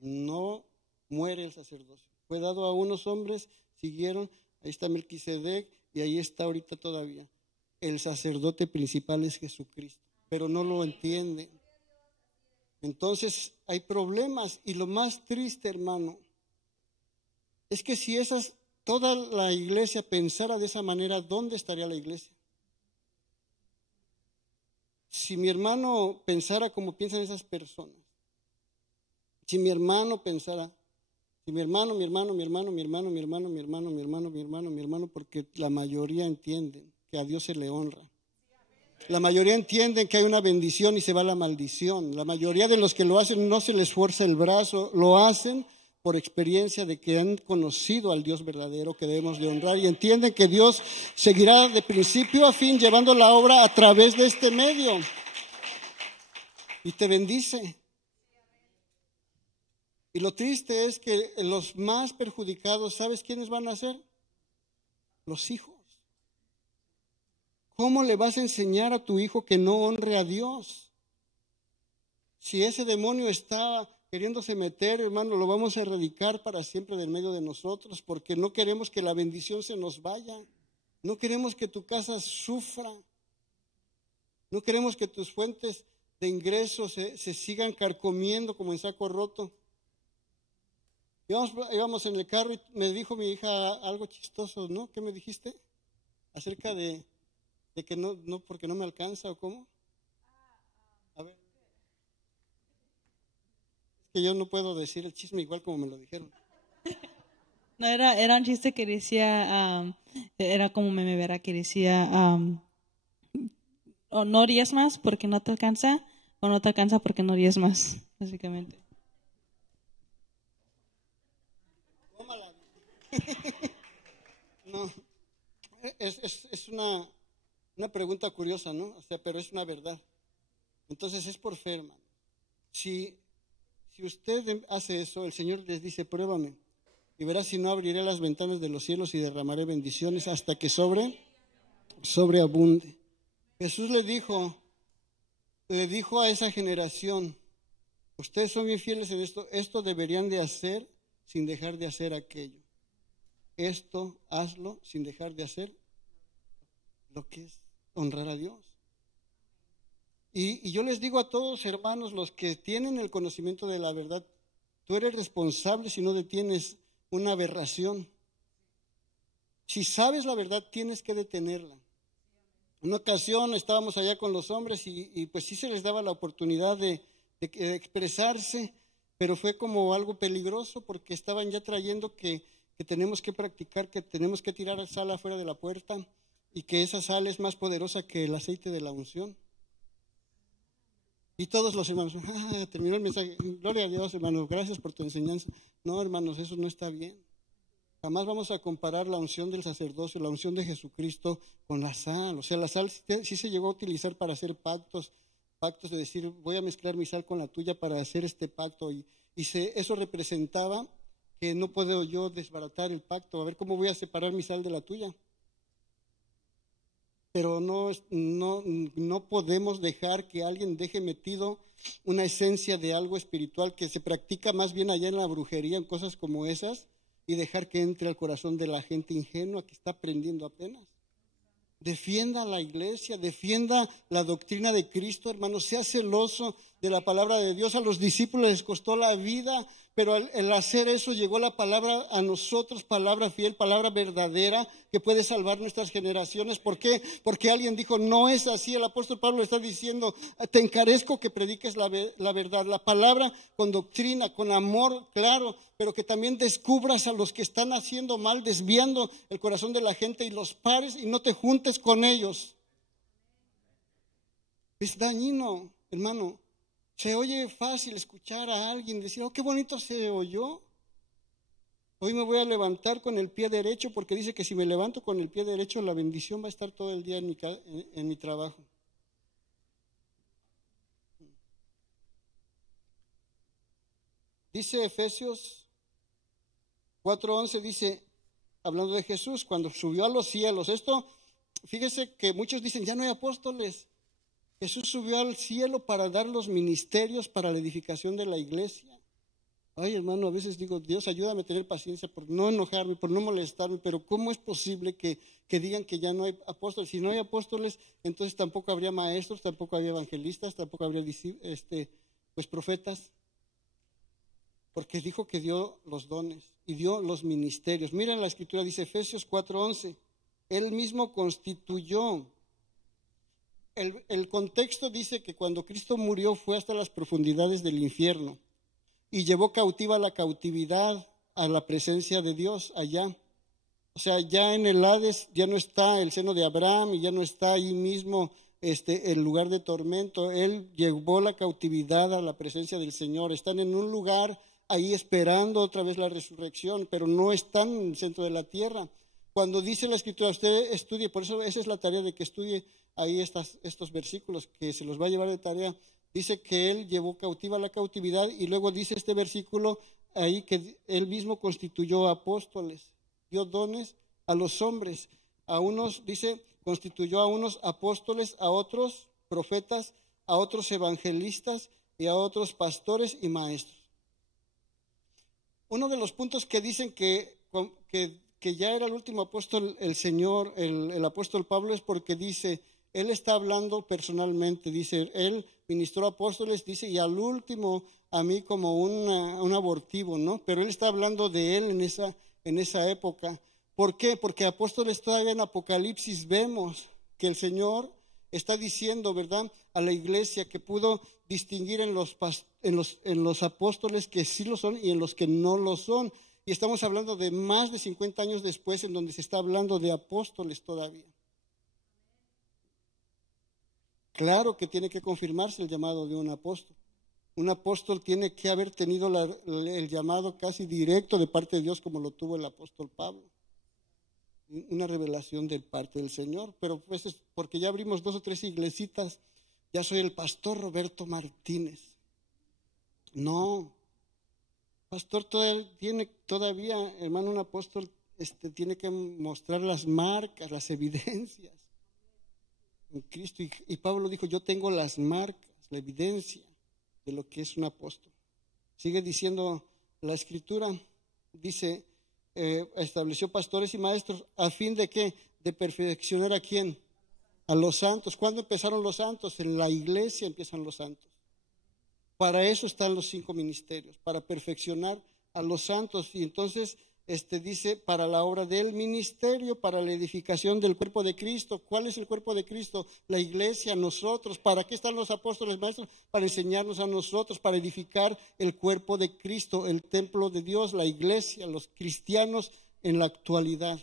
No muere el sacerdocio. Fue dado a unos hombres, siguieron, ahí está Melquisedec y ahí está ahorita todavía. El sacerdote principal es Jesucristo, pero no lo entienden. Entonces hay problemas y lo más triste, hermano, es que si toda la iglesia pensara de esa manera, ¿dónde estaría la iglesia? Si mi hermano pensara como piensan esas personas, si mi hermano pensara, si mi hermano, porque la mayoría entienden que a Dios se le honra. La mayoría entienden que hay una bendición y se va la maldición. La mayoría de los que lo hacen no se les esfuerza el brazo, lo hacen por experiencia de que han conocido al Dios verdadero que debemos de honrar y entienden que Dios seguirá de principio a fin llevando la obra a través de este medio y te bendice. Y lo triste es que los más perjudicados, ¿sabes quiénes van a ser? Los hijos. ¿Cómo le vas a enseñar a tu hijo que no honre a Dios? Si ese demonio está queriéndose meter, hermano, lo vamos a erradicar para siempre del medio de nosotros, porque no queremos que la bendición se nos vaya. No queremos que tu casa sufra. No queremos que tus fuentes de ingresos se sigan carcomiendo como en saco roto. Íbamos en el carro y me dijo mi hija algo chistoso, ¿no? ¿Qué me dijiste? Acerca de que no, porque no me alcanza, ¿o cómo? A ver. Es que yo no puedo decir el chisme igual como me lo dijeron. No, era un chiste que decía, era como meme, ¿verdad? Que decía, o no harías más porque no te alcanza, o no te alcanza porque no harías más, básicamente. Tómala. No, es una pregunta curiosa, ¿no? O sea, pero es una verdad. Entonces es por fe, hermano. Si usted hace eso, el Señor les dice, pruébame, y verás si no abriré las ventanas de los cielos y derramaré bendiciones hasta que sobreabunde. Jesús le dijo a esa generación, ustedes son bien fieles en esto deberían de hacer sin dejar de hacer aquello. Esto hazlo sin dejar de hacer lo que es honrar a Dios. Y yo les digo a todos, hermanos, los que tienen el conocimiento de la verdad, tú eres responsable si no detienes una aberración. Si sabes la verdad, tienes que detenerla. En una ocasión estábamos allá con los hombres y pues sí se les daba la oportunidad de expresarse, pero fue como algo peligroso porque estaban ya trayendo que tenemos que practicar, que tenemos que tirar sal afuera de la puerta y que esa sal es más poderosa que el aceite de la unción. Y todos los hermanos, terminó el mensaje, gloria a Dios, hermano, gracias por tu enseñanza. No, hermanos, eso no está bien. Jamás vamos a comparar la unción del sacerdocio, la unción de Jesucristo con la sal. O sea, la sal sí se llegó a utilizar para hacer pactos de decir, voy a mezclar mi sal con la tuya para hacer este pacto. Eso representaba que no puedo yo desbaratar el pacto, a ver cómo voy a separar mi sal de la tuya. Pero no podemos dejar que alguien deje metido una esencia de algo espiritual que se practica más bien allá en la brujería, en cosas como esas, y dejar que entre al corazón de la gente ingenua que está aprendiendo apenas. Defienda la iglesia, defienda la doctrina de Cristo, hermano, sea celoso de la palabra de Dios. A los discípulos les costó la vida, pero al hacer eso llegó la palabra a nosotros, palabra fiel, palabra verdadera, que puede salvar nuestras generaciones. ¿Por qué? Porque alguien dijo, no es así. El apóstol Pablo le está diciendo, te encarezco que prediques la verdad, la palabra con doctrina, con amor, claro, pero que también descubras a los que están haciendo mal, desviando el corazón de la gente y los pares y no te juntes con ellos. Es dañino, hermano. Se oye fácil escuchar a alguien decir, oh, qué bonito se oyó. Hoy me voy a levantar con el pie derecho porque dice que si me levanto con el pie derecho la bendición va a estar todo el día en mi trabajo. Dice Efesios 4:11, dice, hablando de Jesús, cuando subió a los cielos. Esto, fíjese que muchos dicen, ya no hay apóstoles. Jesús subió al cielo para dar los ministerios para la edificación de la iglesia. Ay, hermano, a veces digo, Dios, ayúdame a tener paciencia por no enojarme, por no molestarme, pero ¿cómo es posible que digan que ya no hay apóstoles? Si no hay apóstoles, entonces tampoco habría maestros, tampoco habría evangelistas, tampoco habría pues profetas. Porque dijo que dio los dones y dio los ministerios. Miren la escritura, dice Efesios 4:11, Él mismo constituyó. El contexto dice que cuando Cristo murió fue hasta las profundidades del infierno y llevó cautiva la cautividad a la presencia de Dios allá. O sea, ya en el Hades ya no está el seno de Abraham y ya no está ahí mismo el lugar de tormento. Él llevó la cautividad a la presencia del Señor. Están en un lugar ahí esperando otra vez la resurrección, pero no están en el centro de la tierra. Cuando dice la Escritura, usted estudie, por eso esa es la tarea de que estudie ahí estos versículos, que se los va a llevar de tarea. Dice que Él llevó cautiva la cautividad y luego dice este versículo ahí que Él mismo constituyó apóstoles, dio dones a los hombres. A unos, dice, constituyó a unos apóstoles, a otros profetas, a otros evangelistas y a otros pastores y maestros. Uno de los puntos que dicen que ya era el último apóstol el Señor, el apóstol Pablo, es porque dice, él está hablando personalmente, dice, él ministró apóstoles, dice, y al último a mí como un abortivo, ¿no? Pero él está hablando de él en esa época. ¿Por qué? Porque apóstoles todavía en Apocalipsis vemos que el Señor está diciendo, ¿verdad?, a la iglesia que pudo distinguir en los apóstoles que sí lo son y en los que no lo son. Y estamos hablando de más de 50 años después en donde se está hablando de apóstoles todavía. Claro que tiene que confirmarse el llamado de un apóstol. Un apóstol tiene que haber tenido el llamado casi directo de parte de Dios como lo tuvo el apóstol Pablo. Una revelación de parte del Señor, pero pues es porque ya abrimos 2 o 3 iglesitas, ya soy el pastor Roberto Martínez. No, pastor todavía, hermano, un apóstol tiene que mostrar las marcas, las evidencias en Cristo. Y Pablo dijo, yo tengo las marcas, la evidencia de lo que es un apóstol. Sigue diciendo la Escritura, dice, estableció pastores y maestros a fin de ¿qué? De perfeccionar ¿a quién? A los santos. ¿Cuándo empezaron los santos? En la iglesia empiezan los santos. Para eso están los 5 ministerios, para perfeccionar a los santos. Y entonces dice, para la obra del ministerio, para la edificación del cuerpo de Cristo. ¿Cuál es el cuerpo de Cristo? La iglesia, nosotros. ¿Para qué están los apóstoles maestros? Para enseñarnos a nosotros, para edificar el cuerpo de Cristo, el templo de Dios, la iglesia, los cristianos en la actualidad.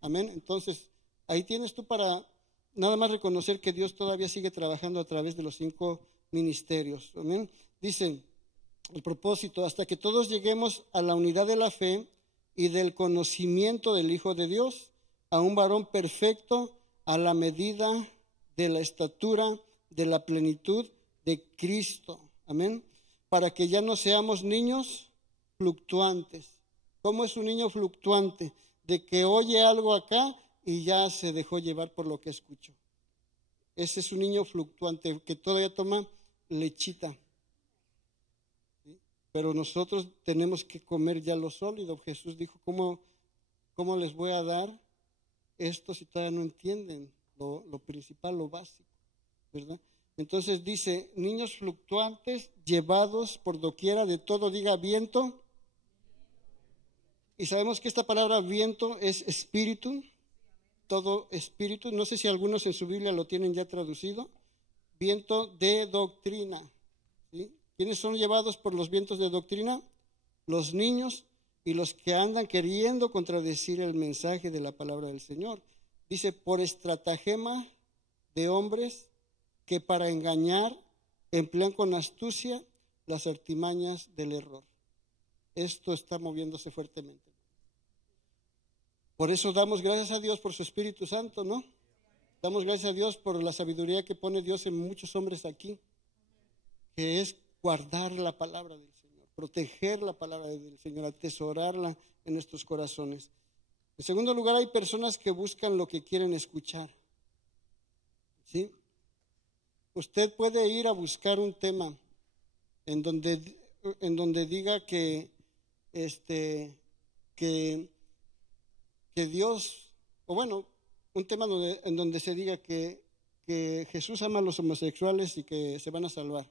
Amén. Entonces, ahí tienes tú para nada más reconocer que Dios todavía sigue trabajando a través de los 5 ministerios. Amén. Dicen, el propósito, hasta que todos lleguemos a la unidad de la fe y del conocimiento del Hijo de Dios, a un varón perfecto, a la medida de la estatura de la plenitud de Cristo. Amén. Para que ya no seamos niños fluctuantes. ¿Cómo es un niño fluctuante? De que oye algo acá y ya se dejó llevar por lo que escuchó. Ese es un niño fluctuante que todavía toma lechita. ¿Sí? Pero nosotros tenemos que comer ya lo sólido. Jesús dijo, ¿cómo les voy a dar esto si todavía no entienden lo principal, lo básico? ¿Verdad? Entonces dice, niños fluctuantes, llevados por doquiera de todo, diga viento. Y sabemos que esta palabra viento es espíritu, todo espíritu. No sé si algunos en su Biblia lo tienen ya traducido. Viento de doctrina. ¿Sí? ¿Quiénes son llevados por los vientos de doctrina? Los niños y los que andan queriendo contradecir el mensaje de la palabra del Señor. Dice, por estratagema de hombres que para engañar emplean con astucia las artimañas del error. Esto está moviéndose fuertemente. Por eso damos gracias a Dios por su Espíritu Santo, ¿no? Damos gracias a Dios por la sabiduría que pone Dios en muchos hombres aquí, que es guardar la palabra del Señor, proteger la palabra del Señor, atesorarla en nuestros corazones. En segundo lugar, hay personas que buscan lo que quieren escuchar. ¿Sí? Usted puede ir a buscar un tema en donde diga que Dios, o bueno, un tema en donde se diga que Jesús ama a los homosexuales y que se van a salvar.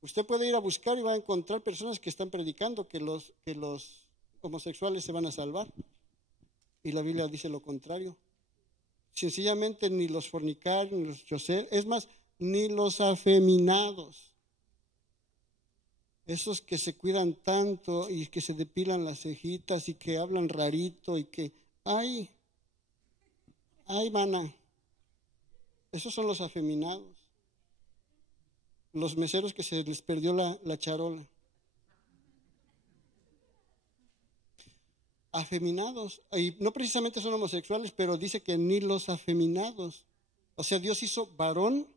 Usted puede ir a buscar y va a encontrar personas que están predicando que los homosexuales se van a salvar. Y la Biblia dice lo contrario. Sencillamente ni los fornicarios, ni los choceros, es más, ni los afeminados. Esos que se cuidan tanto y que se depilan las cejitas y que hablan rarito y que, ay, mana. Esos son los afeminados. Los meseros que se les perdió la charola. Afeminados. Y no precisamente son homosexuales, pero dice que ni los afeminados. O sea, Dios hizo varón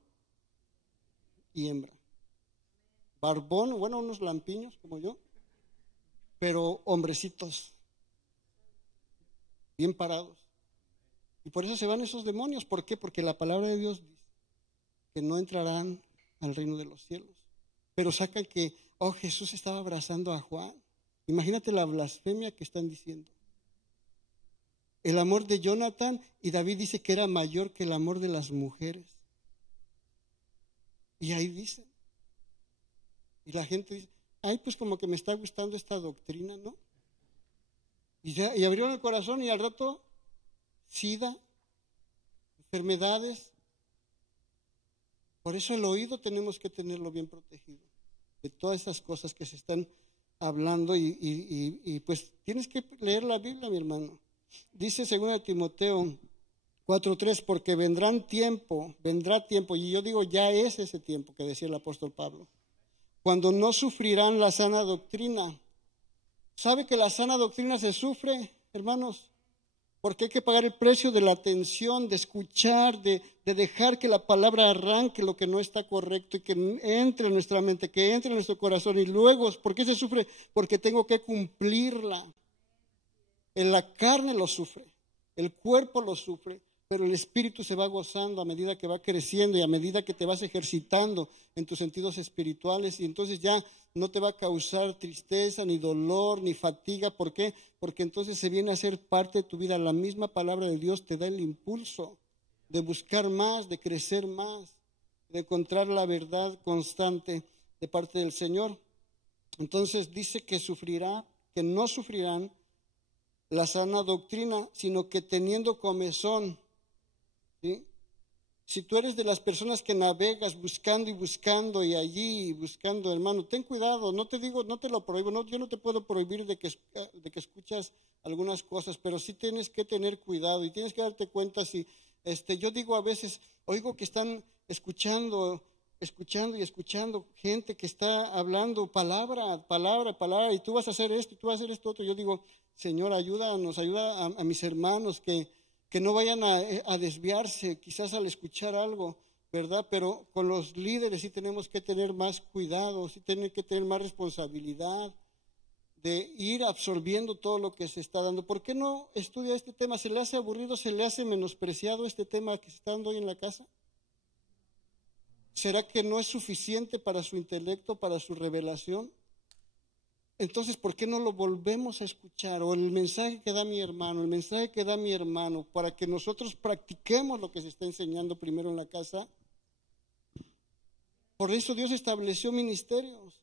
y hembra. Barbón, bueno, unos lampiños como yo, pero hombrecitos, bien parados. Y por eso se van esos demonios. ¿Por qué? Porque la palabra de Dios dice que no entrarán al reino de los cielos. Pero sacan que, Jesús estaba abrazando a Juan. Imagínate la blasfemia que están diciendo. El amor de Jonathan, y David dice que era mayor que el amor de las mujeres. Y ahí dice. Y la gente dice, ay, pues como que me está gustando esta doctrina, ¿no? Y abrieron el corazón y al rato, SIDA, enfermedades. Por eso el oído tenemos que tenerlo bien protegido de todas esas cosas que se están hablando y pues tienes que leer la Biblia, mi hermano. Dice 2 Timoteo 4:3, porque vendrá tiempo, y yo digo ya es ese tiempo que decía el apóstol Pablo, cuando no sufrirán la sana doctrina. ¿Sabe que la sana doctrina se sufre, hermanos? Porque hay que pagar el precio de la atención, de escuchar, de dejar que la palabra arranque lo que no está correcto y que entre en nuestra mente, que entre en nuestro corazón. Y luego, ¿por qué se sufre? Porque tengo que cumplirla. En la carne lo sufre, el cuerpo lo sufre, pero el espíritu se va gozando a medida que va creciendo y a medida que te vas ejercitando en tus sentidos espirituales, y entonces ya no te va a causar tristeza, ni dolor, ni fatiga. ¿Por qué? Porque entonces se viene a ser parte de tu vida. La misma palabra de Dios te da el impulso de buscar más, de crecer más, de encontrar la verdad constante de parte del Señor. Entonces dice que no sufrirán la sana doctrina, sino que teniendo comezón. ¿Sí? Si tú eres de las personas que navegas buscando y buscando y allí buscando, hermano, ten cuidado. No te digo, no te lo prohíbo, yo no te puedo prohibir de que escuchas algunas cosas, pero sí tienes que tener cuidado y tienes que darte cuenta si, yo digo a veces, oigo que están escuchando gente que está hablando palabra, y tú vas a hacer esto, y tú vas a hacer esto otro. Yo digo, Señor, ayuda a mis hermanos que no vayan a desviarse, quizás al escuchar algo, ¿verdad? Pero con los líderes sí tenemos que tener más cuidado, sí tenemos que tener más responsabilidad de ir absorbiendo todo lo que se está dando. ¿Por qué no estudia este tema? ¿Se le hace aburrido, se le hace menospreciado este tema que se está dando hoy en la casa? ¿Será que no es suficiente para su intelecto, para su revelación? Entonces, ¿por qué no lo volvemos a escuchar? O el mensaje que da mi hermano, para que nosotros practiquemos lo que se está enseñando primero en la casa. Por eso Dios estableció ministerios.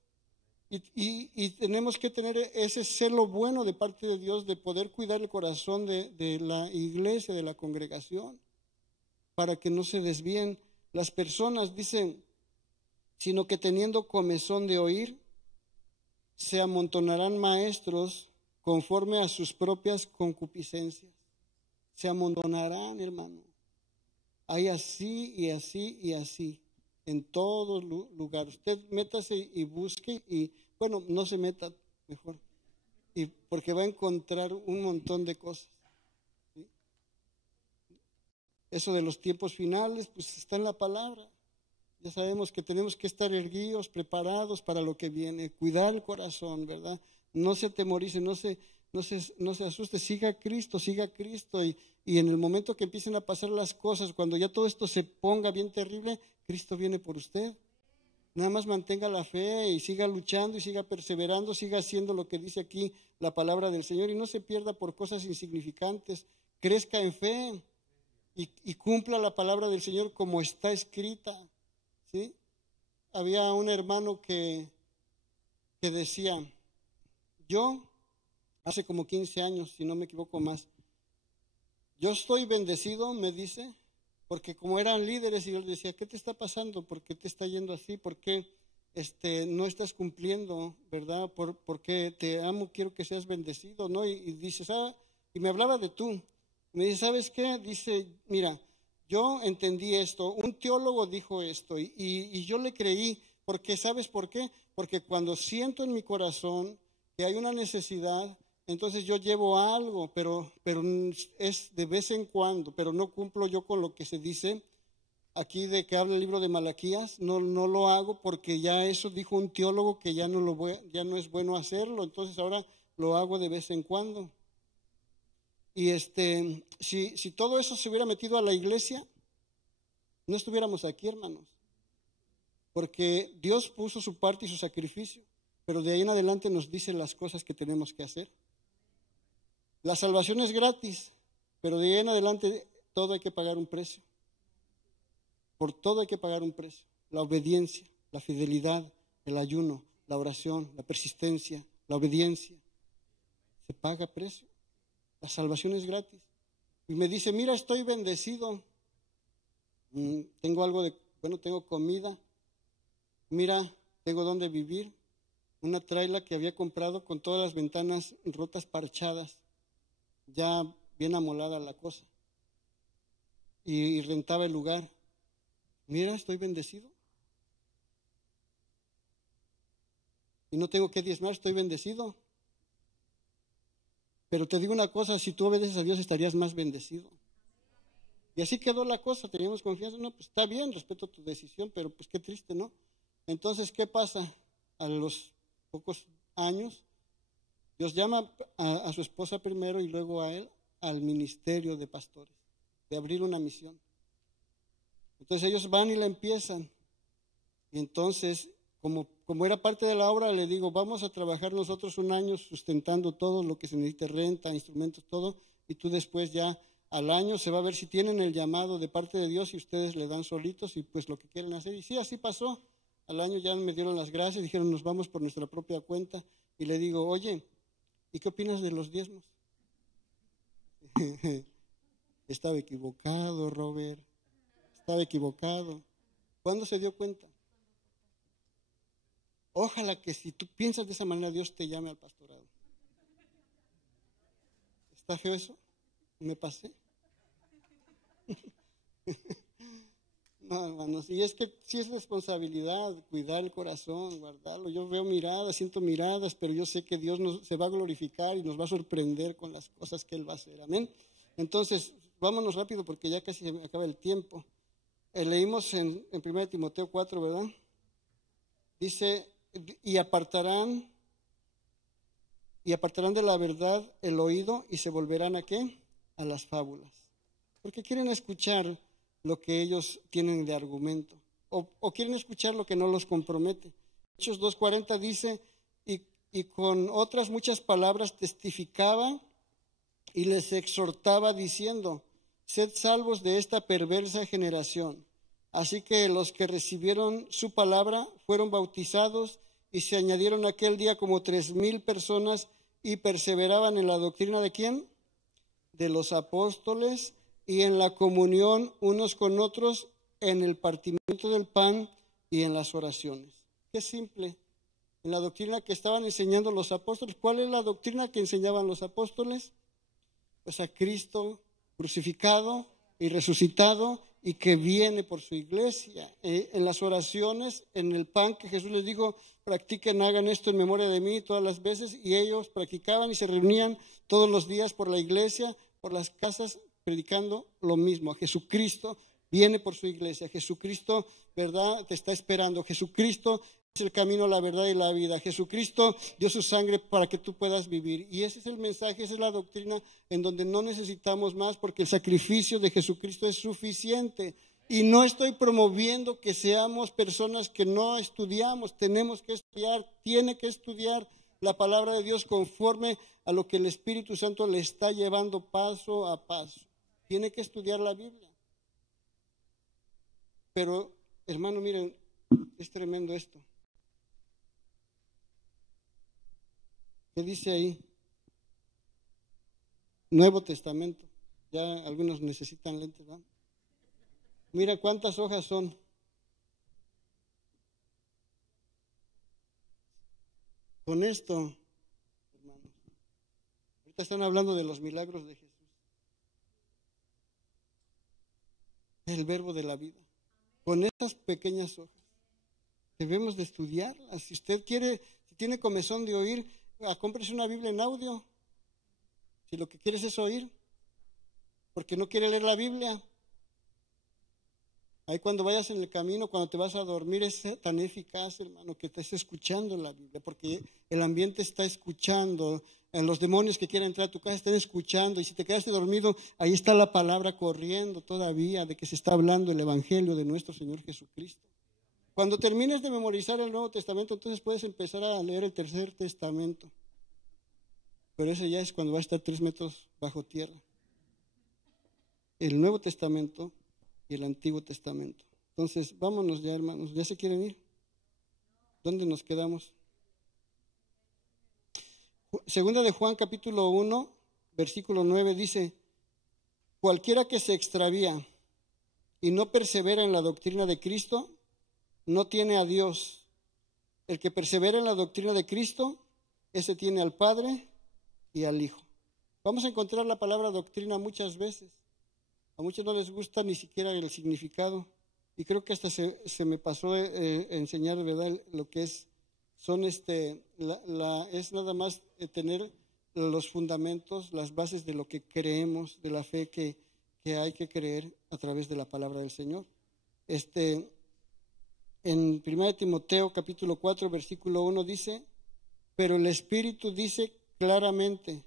Y tenemos que tener ese celo bueno de parte de Dios, de poder cuidar el corazón de la iglesia, de la congregación, para que no se desvíen las personas. Dicen, sino que teniendo comezón de oír, se amontonarán maestros conforme a sus propias concupiscencias. Se amontonarán, hermano. Hay así y así y así en todo lugar. Usted métase y busque, y bueno, no se meta mejor, porque va a encontrar un montón de cosas. ¿Sí? Eso de los tiempos finales, pues está en la palabra. Ya sabemos que tenemos que estar erguidos, preparados para lo que viene, cuidar el corazón, ¿verdad? No se atemorice, no se asuste, siga a Cristo, y en el momento que empiecen a pasar las cosas, cuando ya todo esto se ponga bien terrible, Cristo viene por usted. Nada más mantenga la fe y siga luchando y siga perseverando, siga haciendo lo que dice aquí la palabra del Señor y no se pierda por cosas insignificantes. Crezca en fe y cumpla la palabra del Señor como está escrita, ¿sí? Había un hermano que decía, yo, hace como 15 años, si no me equivoco más, yo estoy bendecido, me dice, porque como eran líderes y yo les decía, ¿qué te está pasando? ¿Por qué te está yendo así? ¿Por qué no estás cumpliendo, verdad? Porque te amo, quiero que seas bendecido, ¿no? Y dice, y me hablaba de tú. Me dice, ¿sabes qué? Dice, mira, yo entendí esto, un teólogo dijo esto y yo le creí, porque ¿sabes por qué? Porque cuando siento en mi corazón que hay una necesidad, entonces yo llevo algo, pero es de vez en cuando, pero no cumplo yo con lo que se dice aquí de que habla el libro de Malaquías, no lo hago porque ya eso dijo un teólogo que ya no es bueno hacerlo, entonces ahora lo hago de vez en cuando. Y si todo eso se hubiera metido a la iglesia, no estuviéramos aquí, hermanos, porque Dios puso su parte y su sacrificio, pero de ahí en adelante nos dice las cosas que tenemos que hacer. La salvación es gratis, pero de ahí en adelante todo hay que pagar un precio. Por todo hay que pagar un precio. La obediencia, la fidelidad, el ayuno, la oración, la persistencia, la obediencia. Se paga precio. La salvación es gratis. Y me dice, mira, estoy bendecido. Tengo comida. Mira, tengo donde vivir. Una traila que había comprado con todas las ventanas rotas, parchadas. Ya bien amolada la cosa. Y rentaba el lugar. Mira, estoy bendecido. Y no tengo que diezmar, estoy bendecido. Pero te digo una cosa, si tú obedeces a Dios estarías más bendecido. Y así quedó la cosa, teníamos confianza. No, pues está bien, respeto tu decisión, pero pues qué triste, ¿no? Entonces, ¿qué pasa? A los pocos años, Dios llama a su esposa primero y luego a él al ministerio de pastores, de abrir una misión. Entonces ellos van y la empiezan. Y entonces, como era parte de la obra, le digo, vamos a trabajar nosotros un año sustentando todo lo que se necesite, renta, instrumentos, todo, y tú después ya al año se va a ver si tienen el llamado de parte de Dios y ustedes le dan solitos y pues lo que quieren hacer. Y sí, así pasó. Al año ya me dieron las gracias, dijeron, nos vamos por nuestra propia cuenta. Y le digo, oye, ¿y qué opinas de los diezmos? Estaba equivocado, Robert. Estaba equivocado. ¿Cuándo se dio cuenta? Ojalá que si tú piensas de esa manera, Dios te llame al pastorado. ¿Está feo eso? ¿Me pasé? No, hermanos, y es que sí es responsabilidad cuidar el corazón, guardarlo. Yo veo miradas, siento miradas, pero yo sé que Dios se va a glorificar y nos va a sorprender con las cosas que Él va a hacer. Amén. Entonces, vámonos rápido porque ya casi se me acaba el tiempo. Leímos en 1 Timoteo 4, ¿verdad? Dice, y apartarán de la verdad el oído y se volverán ¿a qué? A las fábulas. Porque quieren escuchar lo que ellos tienen de argumento o quieren escuchar lo que no los compromete. Hechos 2:40 dice, y con otras muchas palabras testificaba y les exhortaba diciendo, sed salvos de esta perversa generación. Así que los que recibieron su palabra fueron bautizados y se añadieron aquel día como 3,000 personas y perseveraban en la doctrina ¿de quién? De los apóstoles y en la comunión unos con otros, en el partimiento del pan y en las oraciones. Qué simple. En la doctrina que estaban enseñando los apóstoles. ¿Cuál es la doctrina que enseñaban los apóstoles? Pues a Cristo crucificado y resucitado y que viene por su iglesia. En las oraciones, en el pan que Jesús les dijo, practiquen, hagan esto en memoria de mí todas las veces, y ellos practicaban y se reunían todos los días por la iglesia, por las casas, predicando lo mismo, a Jesucristo viene por su iglesia. Jesucristo, ¿verdad?, te está esperando. Jesucristo es el camino, la verdad y la vida. Jesucristo dio su sangre para que tú puedas vivir. Y ese es el mensaje, esa es la doctrina en donde no necesitamos más, porque el sacrificio de Jesucristo es suficiente. Y no estoy promoviendo que seamos personas que no estudiamos. Tenemos que estudiar, tiene que estudiar la palabra de Dios conforme a lo que el Espíritu Santo le está llevando paso a paso. Tiene que estudiar la Biblia. Pero, hermano, miren, es tremendo esto. ¿Qué dice ahí? Nuevo Testamento. Ya algunos necesitan lentes, ¿verdad? Mira cuántas hojas son. Con esto, hermanos, ahorita están hablando de los milagros de Jesús. El verbo de la vida. Con estas pequeñas hojas. Debemos de estudiarlas. Si usted quiere, si tiene comezón de oír, cómprese una Biblia en audio. Si lo que quieres es oír, porque no quiere leer la Biblia. Ahí cuando vayas en el camino, cuando te vas a dormir, es tan eficaz, hermano, que estés escuchando la Biblia, porque el ambiente está escuchando. Los demonios que quieren entrar a tu casa están escuchando, y si te quedaste dormido, ahí está la palabra corriendo todavía de que se está hablando el Evangelio de nuestro Señor Jesucristo. Cuando termines de memorizar el Nuevo Testamento, entonces puedes empezar a leer el Tercer Testamento. Pero ese ya es cuando va a estar 3 metros bajo tierra. El Nuevo Testamento y el Antiguo Testamento. Entonces, vámonos ya, hermanos. ¿Ya se quieren ir? ¿Dónde nos quedamos? Segunda de Juan, capítulo 1, versículo 9, dice: cualquiera que se extravía y no persevera en la doctrina de Cristo, no tiene a Dios. El que persevera en la doctrina de Cristo, ese tiene al Padre y al Hijo. Vamos a encontrar la palabra doctrina muchas veces. A muchos no les gusta ni siquiera el significado, y creo que hasta se me pasó enseñar, ¿verdad?, lo que es. Es nada más tener los fundamentos, las bases de lo que creemos, de la fe que hay que creer a través de la palabra del Señor. En 1 Timoteo capítulo 4 versículo 1 dice: pero el Espíritu dice claramente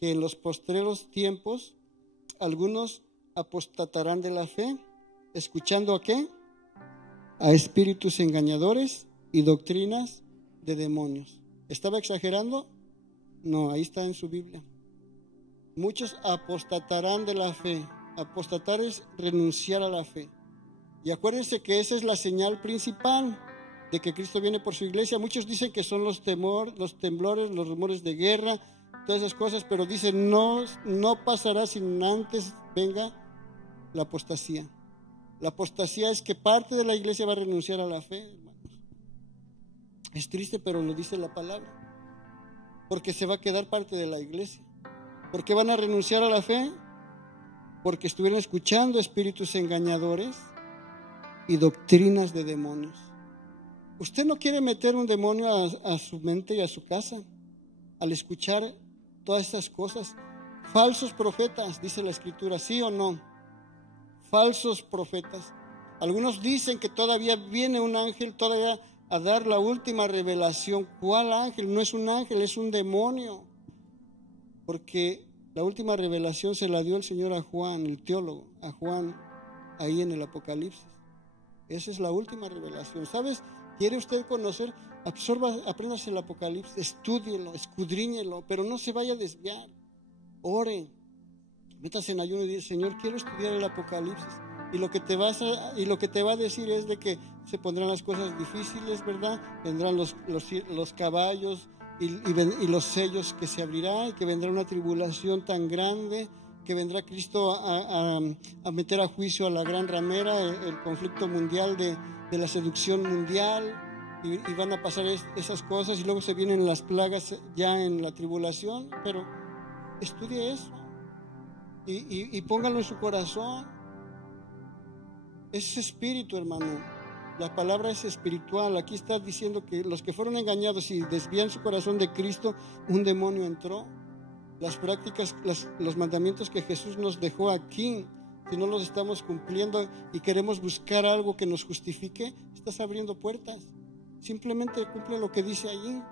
que en los postreros tiempos algunos apostatarán de la fe, escuchando ¿a qué? A espíritus engañadores y doctrinas de demonios. ¿Estaba exagerando? No, ahí está en su Biblia. Muchos apostatarán de la fe. Apostatar es renunciar a la fe. Y acuérdense que esa es la señal principal de que Cristo viene por su iglesia. Muchos dicen que son los temblores, los rumores de guerra, todas esas cosas, pero dicen no pasará sin antes venga la apostasía. La apostasía es que parte de la iglesia va a renunciar a la fe, hermanos. Es triste, pero lo dice la palabra. Porque se va a quedar parte de la iglesia. ¿Por qué van a renunciar a la fe? Porque estuvieron escuchando espíritus engañadores y doctrinas de demonios. Usted no quiere meter un demonio a su mente y a su casa al escuchar todas estas cosas. Falsos profetas, dice la Escritura, ¿sí o no? Falsos profetas. Algunos dicen que todavía viene un ángel todavía a dar la última revelación. ¿Cuál ángel? No es un ángel, es un demonio. Porque la última revelación se la dio el Señor a Juan, el teólogo, a Juan, ahí en el Apocalipsis. Esa es la última revelación. ¿Sabes? ¿Quiere usted conocer? Apréndase el Apocalipsis, estúdielo, escudriñelo, pero no se vaya a desviar. Ore, métase en ayuno y dice: Señor, quiero estudiar el Apocalipsis. Y lo que te va a decir es de que se pondrán las cosas difíciles, ¿verdad? Vendrán los caballos y los sellos que se abrirán, y que vendrá una tribulación tan grande, que vendrá Cristo a meter a juicio a la gran ramera, el conflicto mundial de la seducción mundial, y van a pasar esas cosas, y luego se vienen las plagas ya en la tribulación. Pero estudie eso y póngalo en su corazón. Es espíritu, hermano. La palabra es espiritual. Aquí está diciendo que los que fueron engañados y desvían su corazón de Cristo, un demonio entró. Las prácticas, los mandamientos que Jesús nos dejó aquí si no los estamos cumpliendo y queremos buscar algo que nos justifique, estás abriendo puertas. Simplemente cumple lo que dice allí.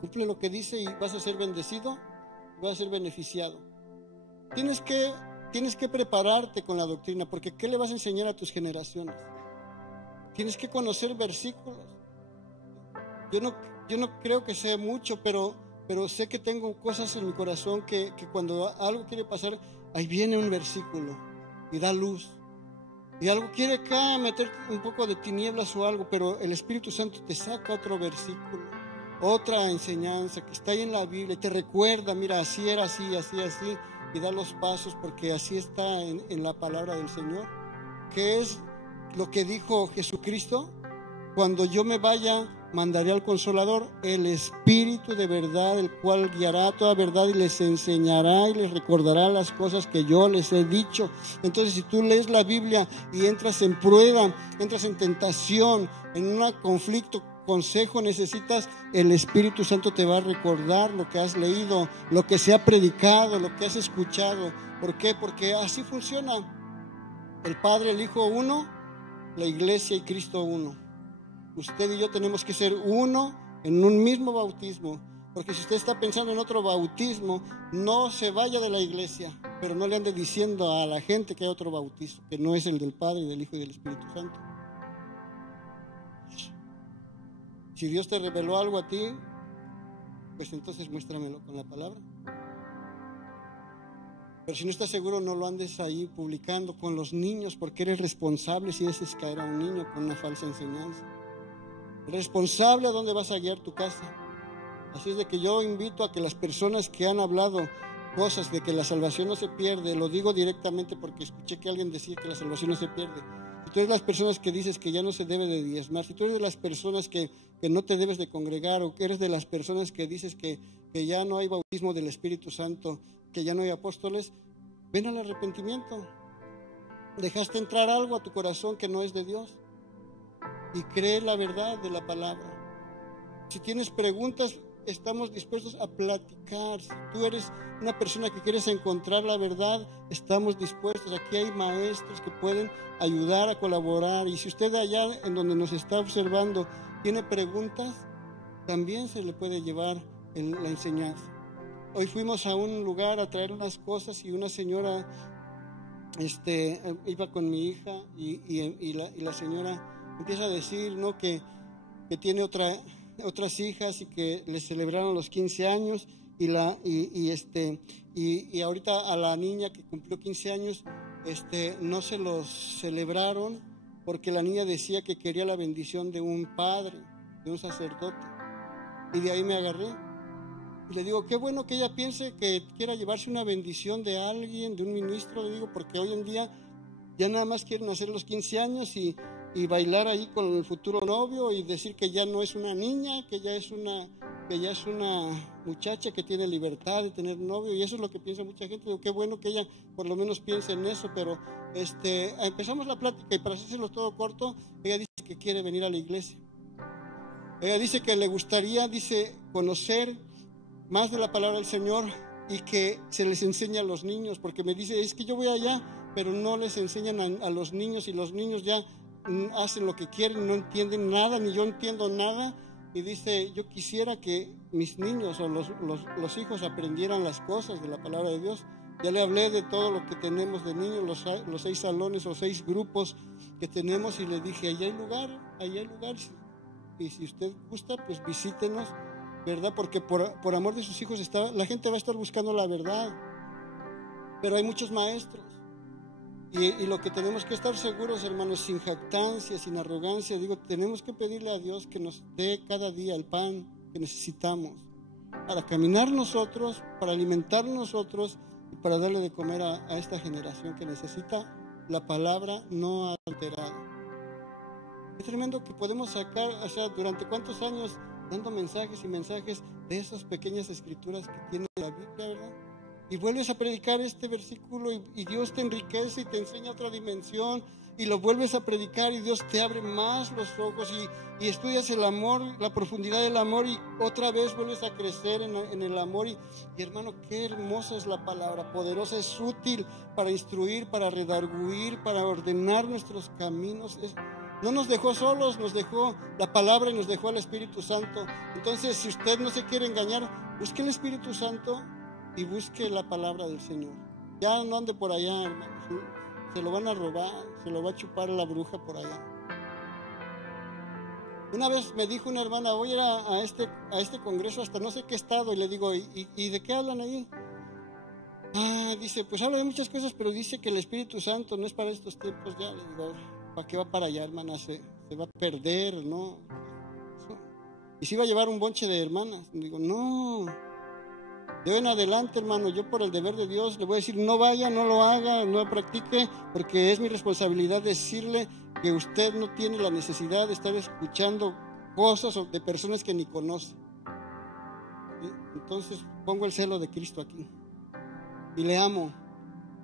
Cumple lo que dice y vas a ser bendecido, vas a ser beneficiado. Tienes que prepararte con la doctrina, porque ¿qué le vas a enseñar a tus generaciones? Tienes que conocer versículos. Yo no creo que sea mucho, pero sé que tengo cosas en mi corazón que cuando algo quiere pasar, ahí viene un versículo y da luz. Y algo quiere acá meter un poco de tinieblas o algo, pero el Espíritu Santo te saca otro versículo, otra enseñanza que está ahí en la Biblia, y te recuerda, mira, así era, así, y da los pasos, porque así está en la palabra del Señor. ¿Qué es lo que dijo Jesucristo? Cuando yo me vaya, mandaré al Consolador, el Espíritu de verdad, el cual guiará toda verdad y les enseñará y les recordará las cosas que yo les he dicho. Entonces, si tú lees la Biblia y entras en prueba, entras en tentación, en un conflicto, consejo necesitas, el Espíritu Santo te va a recordar lo que has leído, lo que se ha predicado, lo que has escuchado. ¿Por qué? Porque así funciona. El Padre, el Hijo uno, la Iglesia y Cristo uno. Usted y yo tenemos que ser uno en un mismo bautismo, porque si usted está pensando en otro bautismo, no se vaya de la iglesia, pero no le ande diciendo a la gente que hay otro bautismo, que no es el del Padre, del Hijo y del Espíritu Santo. Si Dios te reveló algo a ti, pues entonces muéstramelo con la palabra. Pero si no estás seguro, no lo andes ahí publicando con los niños, porque eres responsable si dejes caer a un niño con una falsa enseñanza. Responsable a dónde vas a guiar tu casa. Así es de que yo invito a que las personas que han hablado cosas de que la salvación no se pierde, lo digo directamente porque escuché que alguien decía que la salvación no se pierde. Si tú eres las personas que dices que ya no se debe de diezmar, si tú eres de las personas que no te debes de congregar, o que eres de las personas que dices que ya no hay bautismo del Espíritu Santo, que ya no hay apóstoles, ven al arrepentimiento. Dejaste entrar algo a tu corazón que no es de Dios. Y cree la verdad de la palabra. Si tienes preguntas, estamos dispuestos a platicar. Si tú eres una persona que quieres encontrar la verdad, estamos dispuestos. Aquí hay maestros que pueden ayudar a colaborar. Y si usted allá en donde nos está observando tiene preguntas, también se le puede llevar la enseñanza. Hoy fuimos a un lugar a traer unas cosas y una señora iba con mi hija y la señora empieza a decir, ¿no?, que tiene otras hijas y que le celebraron los 15 años y ahorita a la niña que cumplió 15 años no se los celebraron porque la niña decía que quería la bendición de un padre, de un sacerdote. Y de ahí me agarré y le digo, qué bueno que ella piense que quiera llevarse una bendición de alguien, de un ministro, le digo, porque hoy en día ya nada más quieren hacer los 15 años y bailar ahí con el futuro novio y decir que ya no es una niña, que ya es una muchacha que tiene libertad de tener novio, y eso es lo que piensa mucha gente. Digo, qué bueno que ella por lo menos piense en eso, pero empezamos la plática y para hacerlo todo corto, ella dice que quiere venir a la iglesia. Ella dice que le gustaría, conocer más de la palabra del Señor y que se les enseñe a los niños, porque me dice, es que yo voy allá, pero no les enseñan a los niños y los niños ya hacen lo que quieren, no entienden nada, ni yo entiendo nada. Y dice, yo quisiera que mis niños o los hijos aprendieran las cosas de la palabra de Dios. Ya le hablé de todo lo que tenemos de niños, los 6 salones o 6 grupos que tenemos, y le dije, ahí hay lugar. Y si usted gusta, pues visítenos, ¿verdad? Porque por amor de sus hijos la gente va a estar buscando la verdad. Pero hay muchos maestros. Y lo que tenemos que estar seguros, hermanos, sin jactancia, sin arrogancia, tenemos que pedirle a Dios que nos dé cada día el pan que necesitamos para caminar nosotros, para alimentar nosotros y para darle de comer a esta generación que necesita la palabra no alterada. Es tremendo que podemos sacar, durante cuántos años dando mensajes y mensajes de esas pequeñas escrituras que tiene la Biblia, ¿verdad? Y vuelves a predicar este versículo y Dios te enriquece y te enseña otra dimensión y lo vuelves a predicar y Dios te abre más los ojos y estudias el amor, la profundidad del amor y otra vez vuelves a crecer en el amor y hermano, qué hermosa es la palabra, poderosa, es útil para instruir, para redarguir, para ordenar nuestros caminos. No nos dejó solos, nos dejó la palabra y nos dejó al Espíritu Santo. Entonces, si usted no se quiere engañar, busque el Espíritu Santo y busque la palabra del Señor. Ya no ande por allá, hermanos. Se lo van a robar, se lo va a chupar la bruja por allá. Una vez me dijo una hermana, voy a ir a este congreso hasta no sé qué estado, y le digo, ¿y de qué hablan ahí? Dice, pues habla de muchas cosas, pero dice que el Espíritu Santo no es para estos tiempos ya. Le digo, ¿para qué va para allá, hermana? Se va a perder, ¿no? Y si va a llevar un bonche de hermanas. Le digo, no. De hoy en adelante, hermano, yo por el deber de Dios le voy a decir, no vaya, no lo haga, no practique, porque es mi responsabilidad decirle que usted no tiene la necesidad de estar escuchando cosas de personas que ni conoce. ¿Sí? Entonces pongo el celo de Cristo aquí y le amo,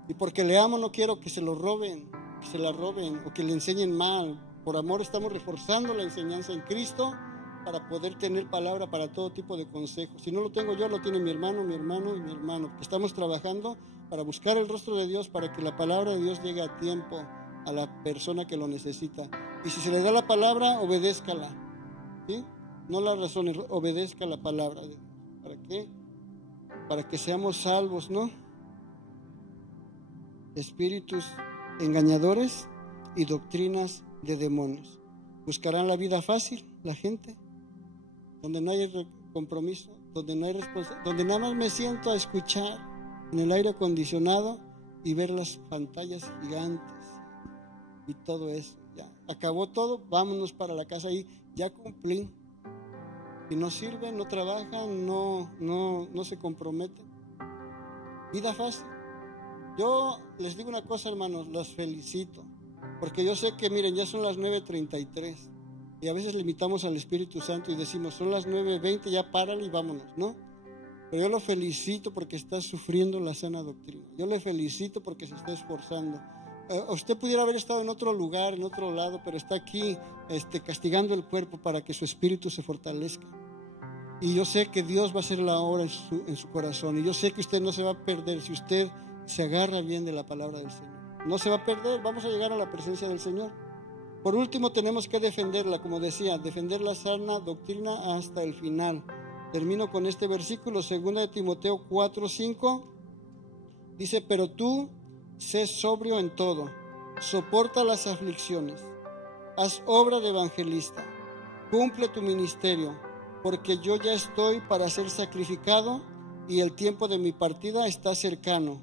y porque le amo no quiero que se lo roben, que se la roben o que le enseñen mal. Por amor estamos reforzando la enseñanza en Cristo para poder tener palabra para todo tipo de consejos. Si no lo tengo yo, lo tiene mi hermano y mi hermano. Estamos trabajando para buscar el rostro de Dios, para que la palabra de Dios llegue a tiempo a la persona que lo necesita. Y si se le da la palabra, obedézcala, ¿sí? No la razone, obedezca la palabra. ¿Para qué? Para que seamos salvos, ¿no? Espíritus engañadores y doctrinas de demonios. Buscarán la vida fácil, la gente, donde no hay compromiso, donde no hay responsabilidad, donde nada más me siento a escuchar en el aire acondicionado y ver las pantallas gigantes y todo eso. Ya acabó todo, vámonos para la casa y ya cumplí. Si no sirven, no trabajan, no se comprometen. Vida fácil. Yo les digo una cosa, hermanos, los felicito, porque yo sé que, miren, ya son las 9:33 y a veces limitamos al Espíritu Santo y decimos, son las 9:20, ya párale y vámonos, ¿no? Pero yo lo felicito porque está sufriendo la sana doctrina. Yo le felicito porque se está esforzando. Usted pudiera haber estado en otro lugar, en otro lado, pero está aquí castigando el cuerpo para que su espíritu se fortalezca. Y yo sé que Dios va a hacer la obra en su corazón. Y yo sé que usted no se va a perder si usted se agarra bien de la palabra del Señor. No se va a perder, vamos a llegar a la presencia del Señor. Por último, tenemos que defenderla, como decía, defender la sana doctrina hasta el final. Termino con este versículo, 2 de Timoteo 4:5. Dice, pero tú sé sobrio en todo, soporta las aflicciones, haz obra de evangelista, cumple tu ministerio, porque yo ya estoy para ser sacrificado y el tiempo de mi partida está cercano.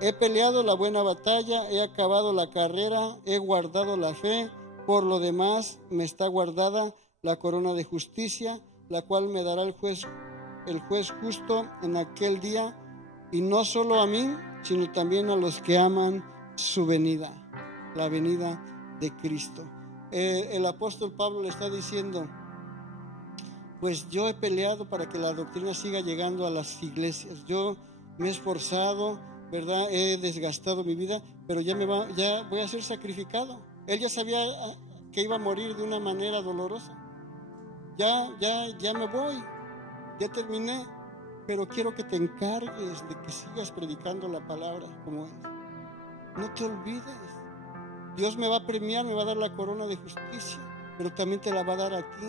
He peleado la buena batalla, he acabado la carrera, he guardado la fe. Por lo demás, me está guardada la corona de justicia, la cual me dará el juez justo en aquel día, y no solo a mí, sino también a los que aman su venida, la venida de Cristo. El apóstol Pablo le está diciendo, pues yo he peleado para que la doctrina siga llegando a las iglesias. Yo me he esforzado, ¿verdad? He desgastado mi vida, pero ya voy a ser sacrificado. Él ya sabía que iba a morir de una manera dolorosa. Ya me voy, ya terminé, pero quiero que te encargues de que sigas predicando la palabra como es. No te olvides. Dios me va a premiar, me va a dar la corona de justicia, pero también te la va a dar a ti.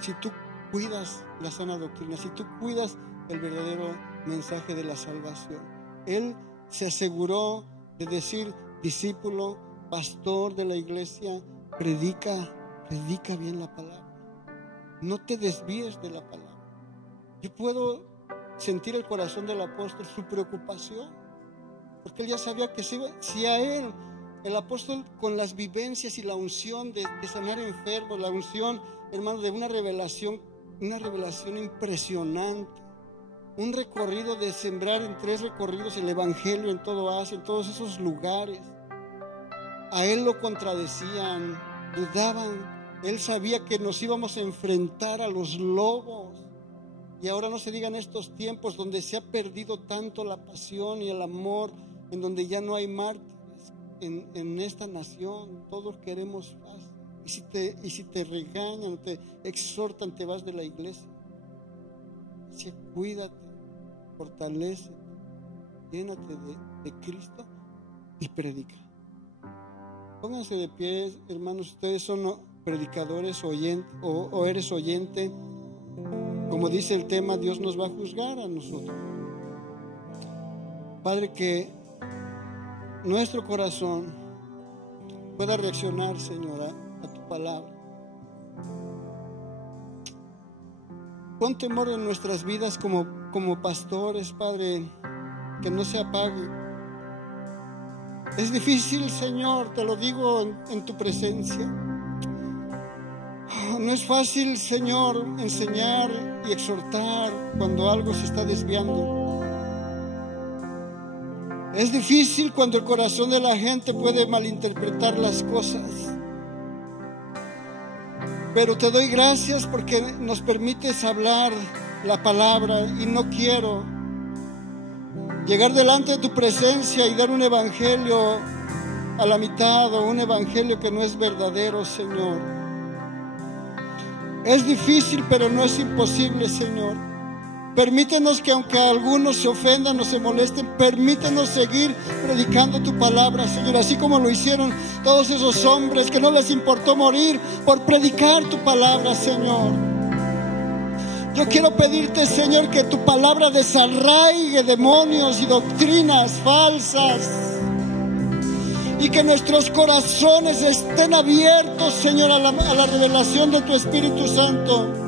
Si tú cuidas la sana doctrina, si tú cuidas el verdadero mensaje de la salvación. Él se aseguró de decir, discípulo, pastor de la iglesia, predica bien la palabra. No te desvíes de la palabra. Yo puedo sentir el corazón del apóstol, su preocupación, porque él ya sabía que si a él, el apóstol, con las vivencias y la unción de sanar enfermos, la unción, hermano, de una revelación impresionante, un recorrido de sembrar en 3 recorridos el evangelio en todo Asia, en todos esos lugares. A él lo contradecían, dudaban. Él sabía que nos íbamos a enfrentar a los lobos. Y ahora no se digan estos tiempos donde se ha perdido tanto la pasión y el amor, en donde ya no hay mártires. en esta nación. Todos queremos paz. Y si te regañan, te exhortan, te vas de la iglesia. Así, cuídate, fortalécete, llénate de Cristo y predica. Pónganse de pie, hermanos. Ustedes son predicadores o eres oyente. Como dice el tema, Dios nos va a juzgar a nosotros. Padre, que nuestro corazón pueda reaccionar, Señor, a tu palabra. Pon temor en nuestras vidas como pastores, Padre, que no se apague. Es difícil, Señor, te lo digo en tu presencia. No es fácil, Señor, enseñar y exhortar cuando algo se está desviando. Es difícil cuando el corazón de la gente puede malinterpretar las cosas. Pero te doy gracias porque nos permites hablar la palabra, y no quiero llegar delante de tu presencia y dar un evangelio a la mitad, o un evangelio que no es verdadero, Señor. Es difícil, pero no es imposible, Señor. Permítenos que aunque algunos se ofendan o se molesten, permítenos seguir predicando tu palabra, Señor, así como lo hicieron todos esos hombres que no les importó morir por predicar tu palabra, Señor. Yo quiero pedirte, Señor, que tu palabra desarraigue demonios y doctrinas falsas, y que nuestros corazones estén abiertos, Señor, a la revelación de tu Espíritu Santo.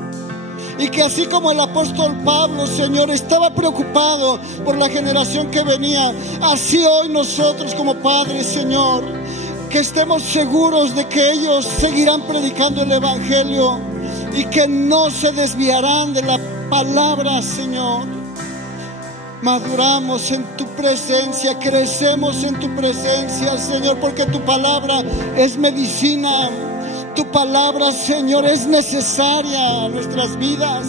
Y que así como el apóstol Pablo, Señor, estaba preocupado por la generación que venía, así hoy nosotros como padres, Señor, que estemos seguros de que ellos seguirán predicando el evangelio y que no se desviarán de la palabra, Señor. Maduramos en tu presencia, crecemos en tu presencia, Señor, porque tu palabra es medicina. Tu palabra, Señor, es necesaria a nuestras vidas.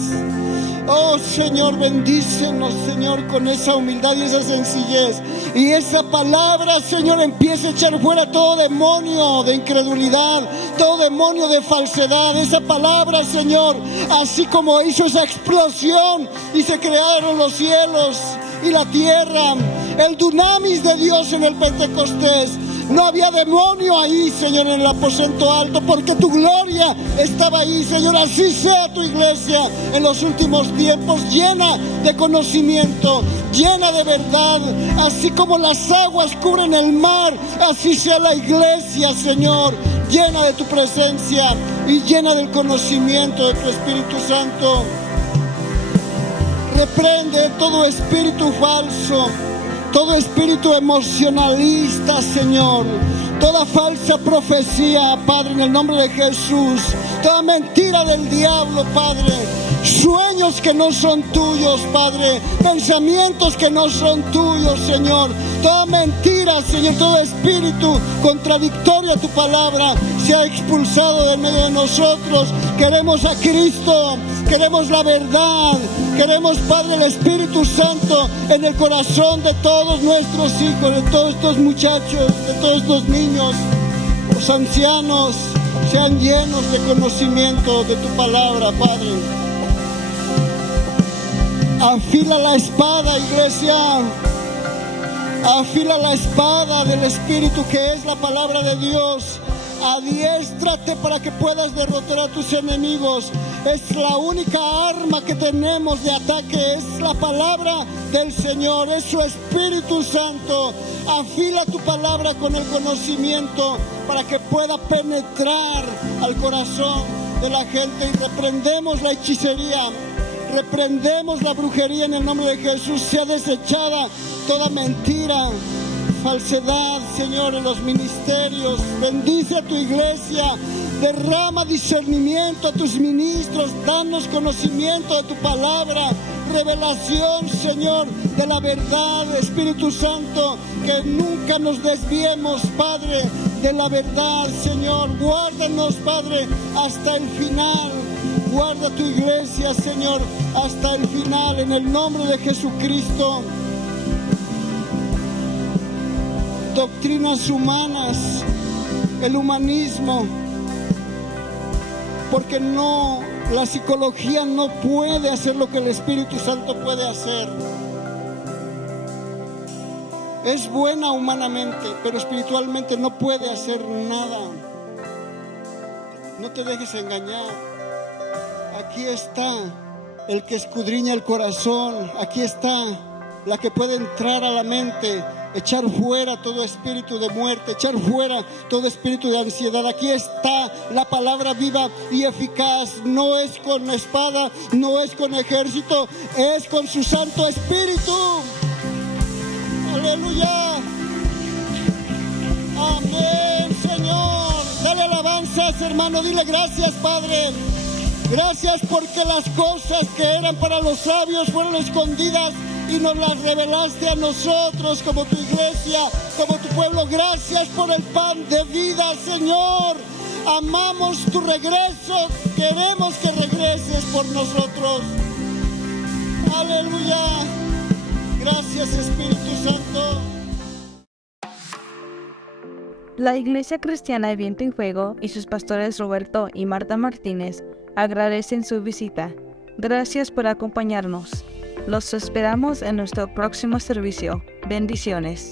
Oh, Señor, bendícenos, Señor, con esa humildad y esa sencillez. Y esa palabra, Señor, empieza a echar fuera todo demonio de incredulidad, todo demonio de falsedad. Esa palabra, Señor, así como hizo esa explosión y se crearon los cielos y la tierra, el dunamis de Dios en el Pentecostés. No había demonio ahí, Señor, en el aposento alto, porque tu gloria estaba ahí, Señor. Así sea tu iglesia en los últimos tiempos, llena de conocimiento, llena de verdad. Así como las aguas cubren el mar, así sea la iglesia, Señor, llena de tu presencia y llena del conocimiento de tu Espíritu Santo. Reprende todo espíritu falso, todo espíritu emocionalista, Señor, toda falsa profecía, Padre, en el nombre de Jesús, toda mentira del diablo, Padre, sueños que no son tuyos, Padre, pensamientos que no son tuyos, Señor, toda mentira, Señor, todo espíritu contradictorio a tu palabra sea expulsado de medio de nosotros. Queremos a Cristo, queremos la verdad, queremos, Padre, el Espíritu Santo en el corazón de todos nuestros hijos, de todos estos muchachos, de todos estos niños. Los ancianos sean llenos de conocimiento de tu palabra, Padre. Afila la espada, iglesia. Afila la espada del Espíritu, que es la palabra de Dios. Adiéstrate para que puedas derrotar a tus enemigos. Es la única arma que tenemos de ataque, es la palabra del Señor, es su Espíritu Santo. Afila tu palabra con el conocimiento para que pueda penetrar al corazón de la gente. Y reprendemos la hechicería, reprendemos la brujería en el nombre de Jesús. Sea desechada toda mentira, falsedad, Señor, en los ministerios. Bendice a tu iglesia, derrama discernimiento a tus ministros, danos conocimiento de tu palabra, revelación, Señor, de la verdad, Espíritu Santo, que nunca nos desviemos, Padre, de la verdad, Señor. Guárdanos, Padre, hasta el final. Guarda tu iglesia, Señor, hasta el final, en el nombre de Jesucristo. doctrinas humanas, el humanismo, porque la psicología no puede hacer lo que el Espíritu Santo puede hacer. Es buena humanamente, pero espiritualmente no puede hacer nada. No te dejes engañar. Aquí está el que escudriña el corazón. Aquí está la que puede entrar a la mente, echar fuera todo espíritu de muerte, echar fuera todo espíritu de ansiedad. Aquí está la palabra viva y eficaz. No es con espada, no es con ejército, es con su Santo Espíritu. Aleluya. Amén, Señor. Dale alabanzas, hermano. Dile gracias, Padre. Gracias porque las cosas que eran para los sabios fueron escondidas y nos las revelaste a nosotros como tu iglesia, como tu pueblo. Gracias por el pan de vida, Señor. Amamos tu regreso. Queremos que regreses por nosotros. Aleluya. Gracias, Espíritu Santo. La Iglesia Cristiana Viento y Fuego y sus pastores Roberto y Marta Martínez agradecen su visita. Gracias por acompañarnos. Los esperamos en nuestro próximo servicio. Bendiciones.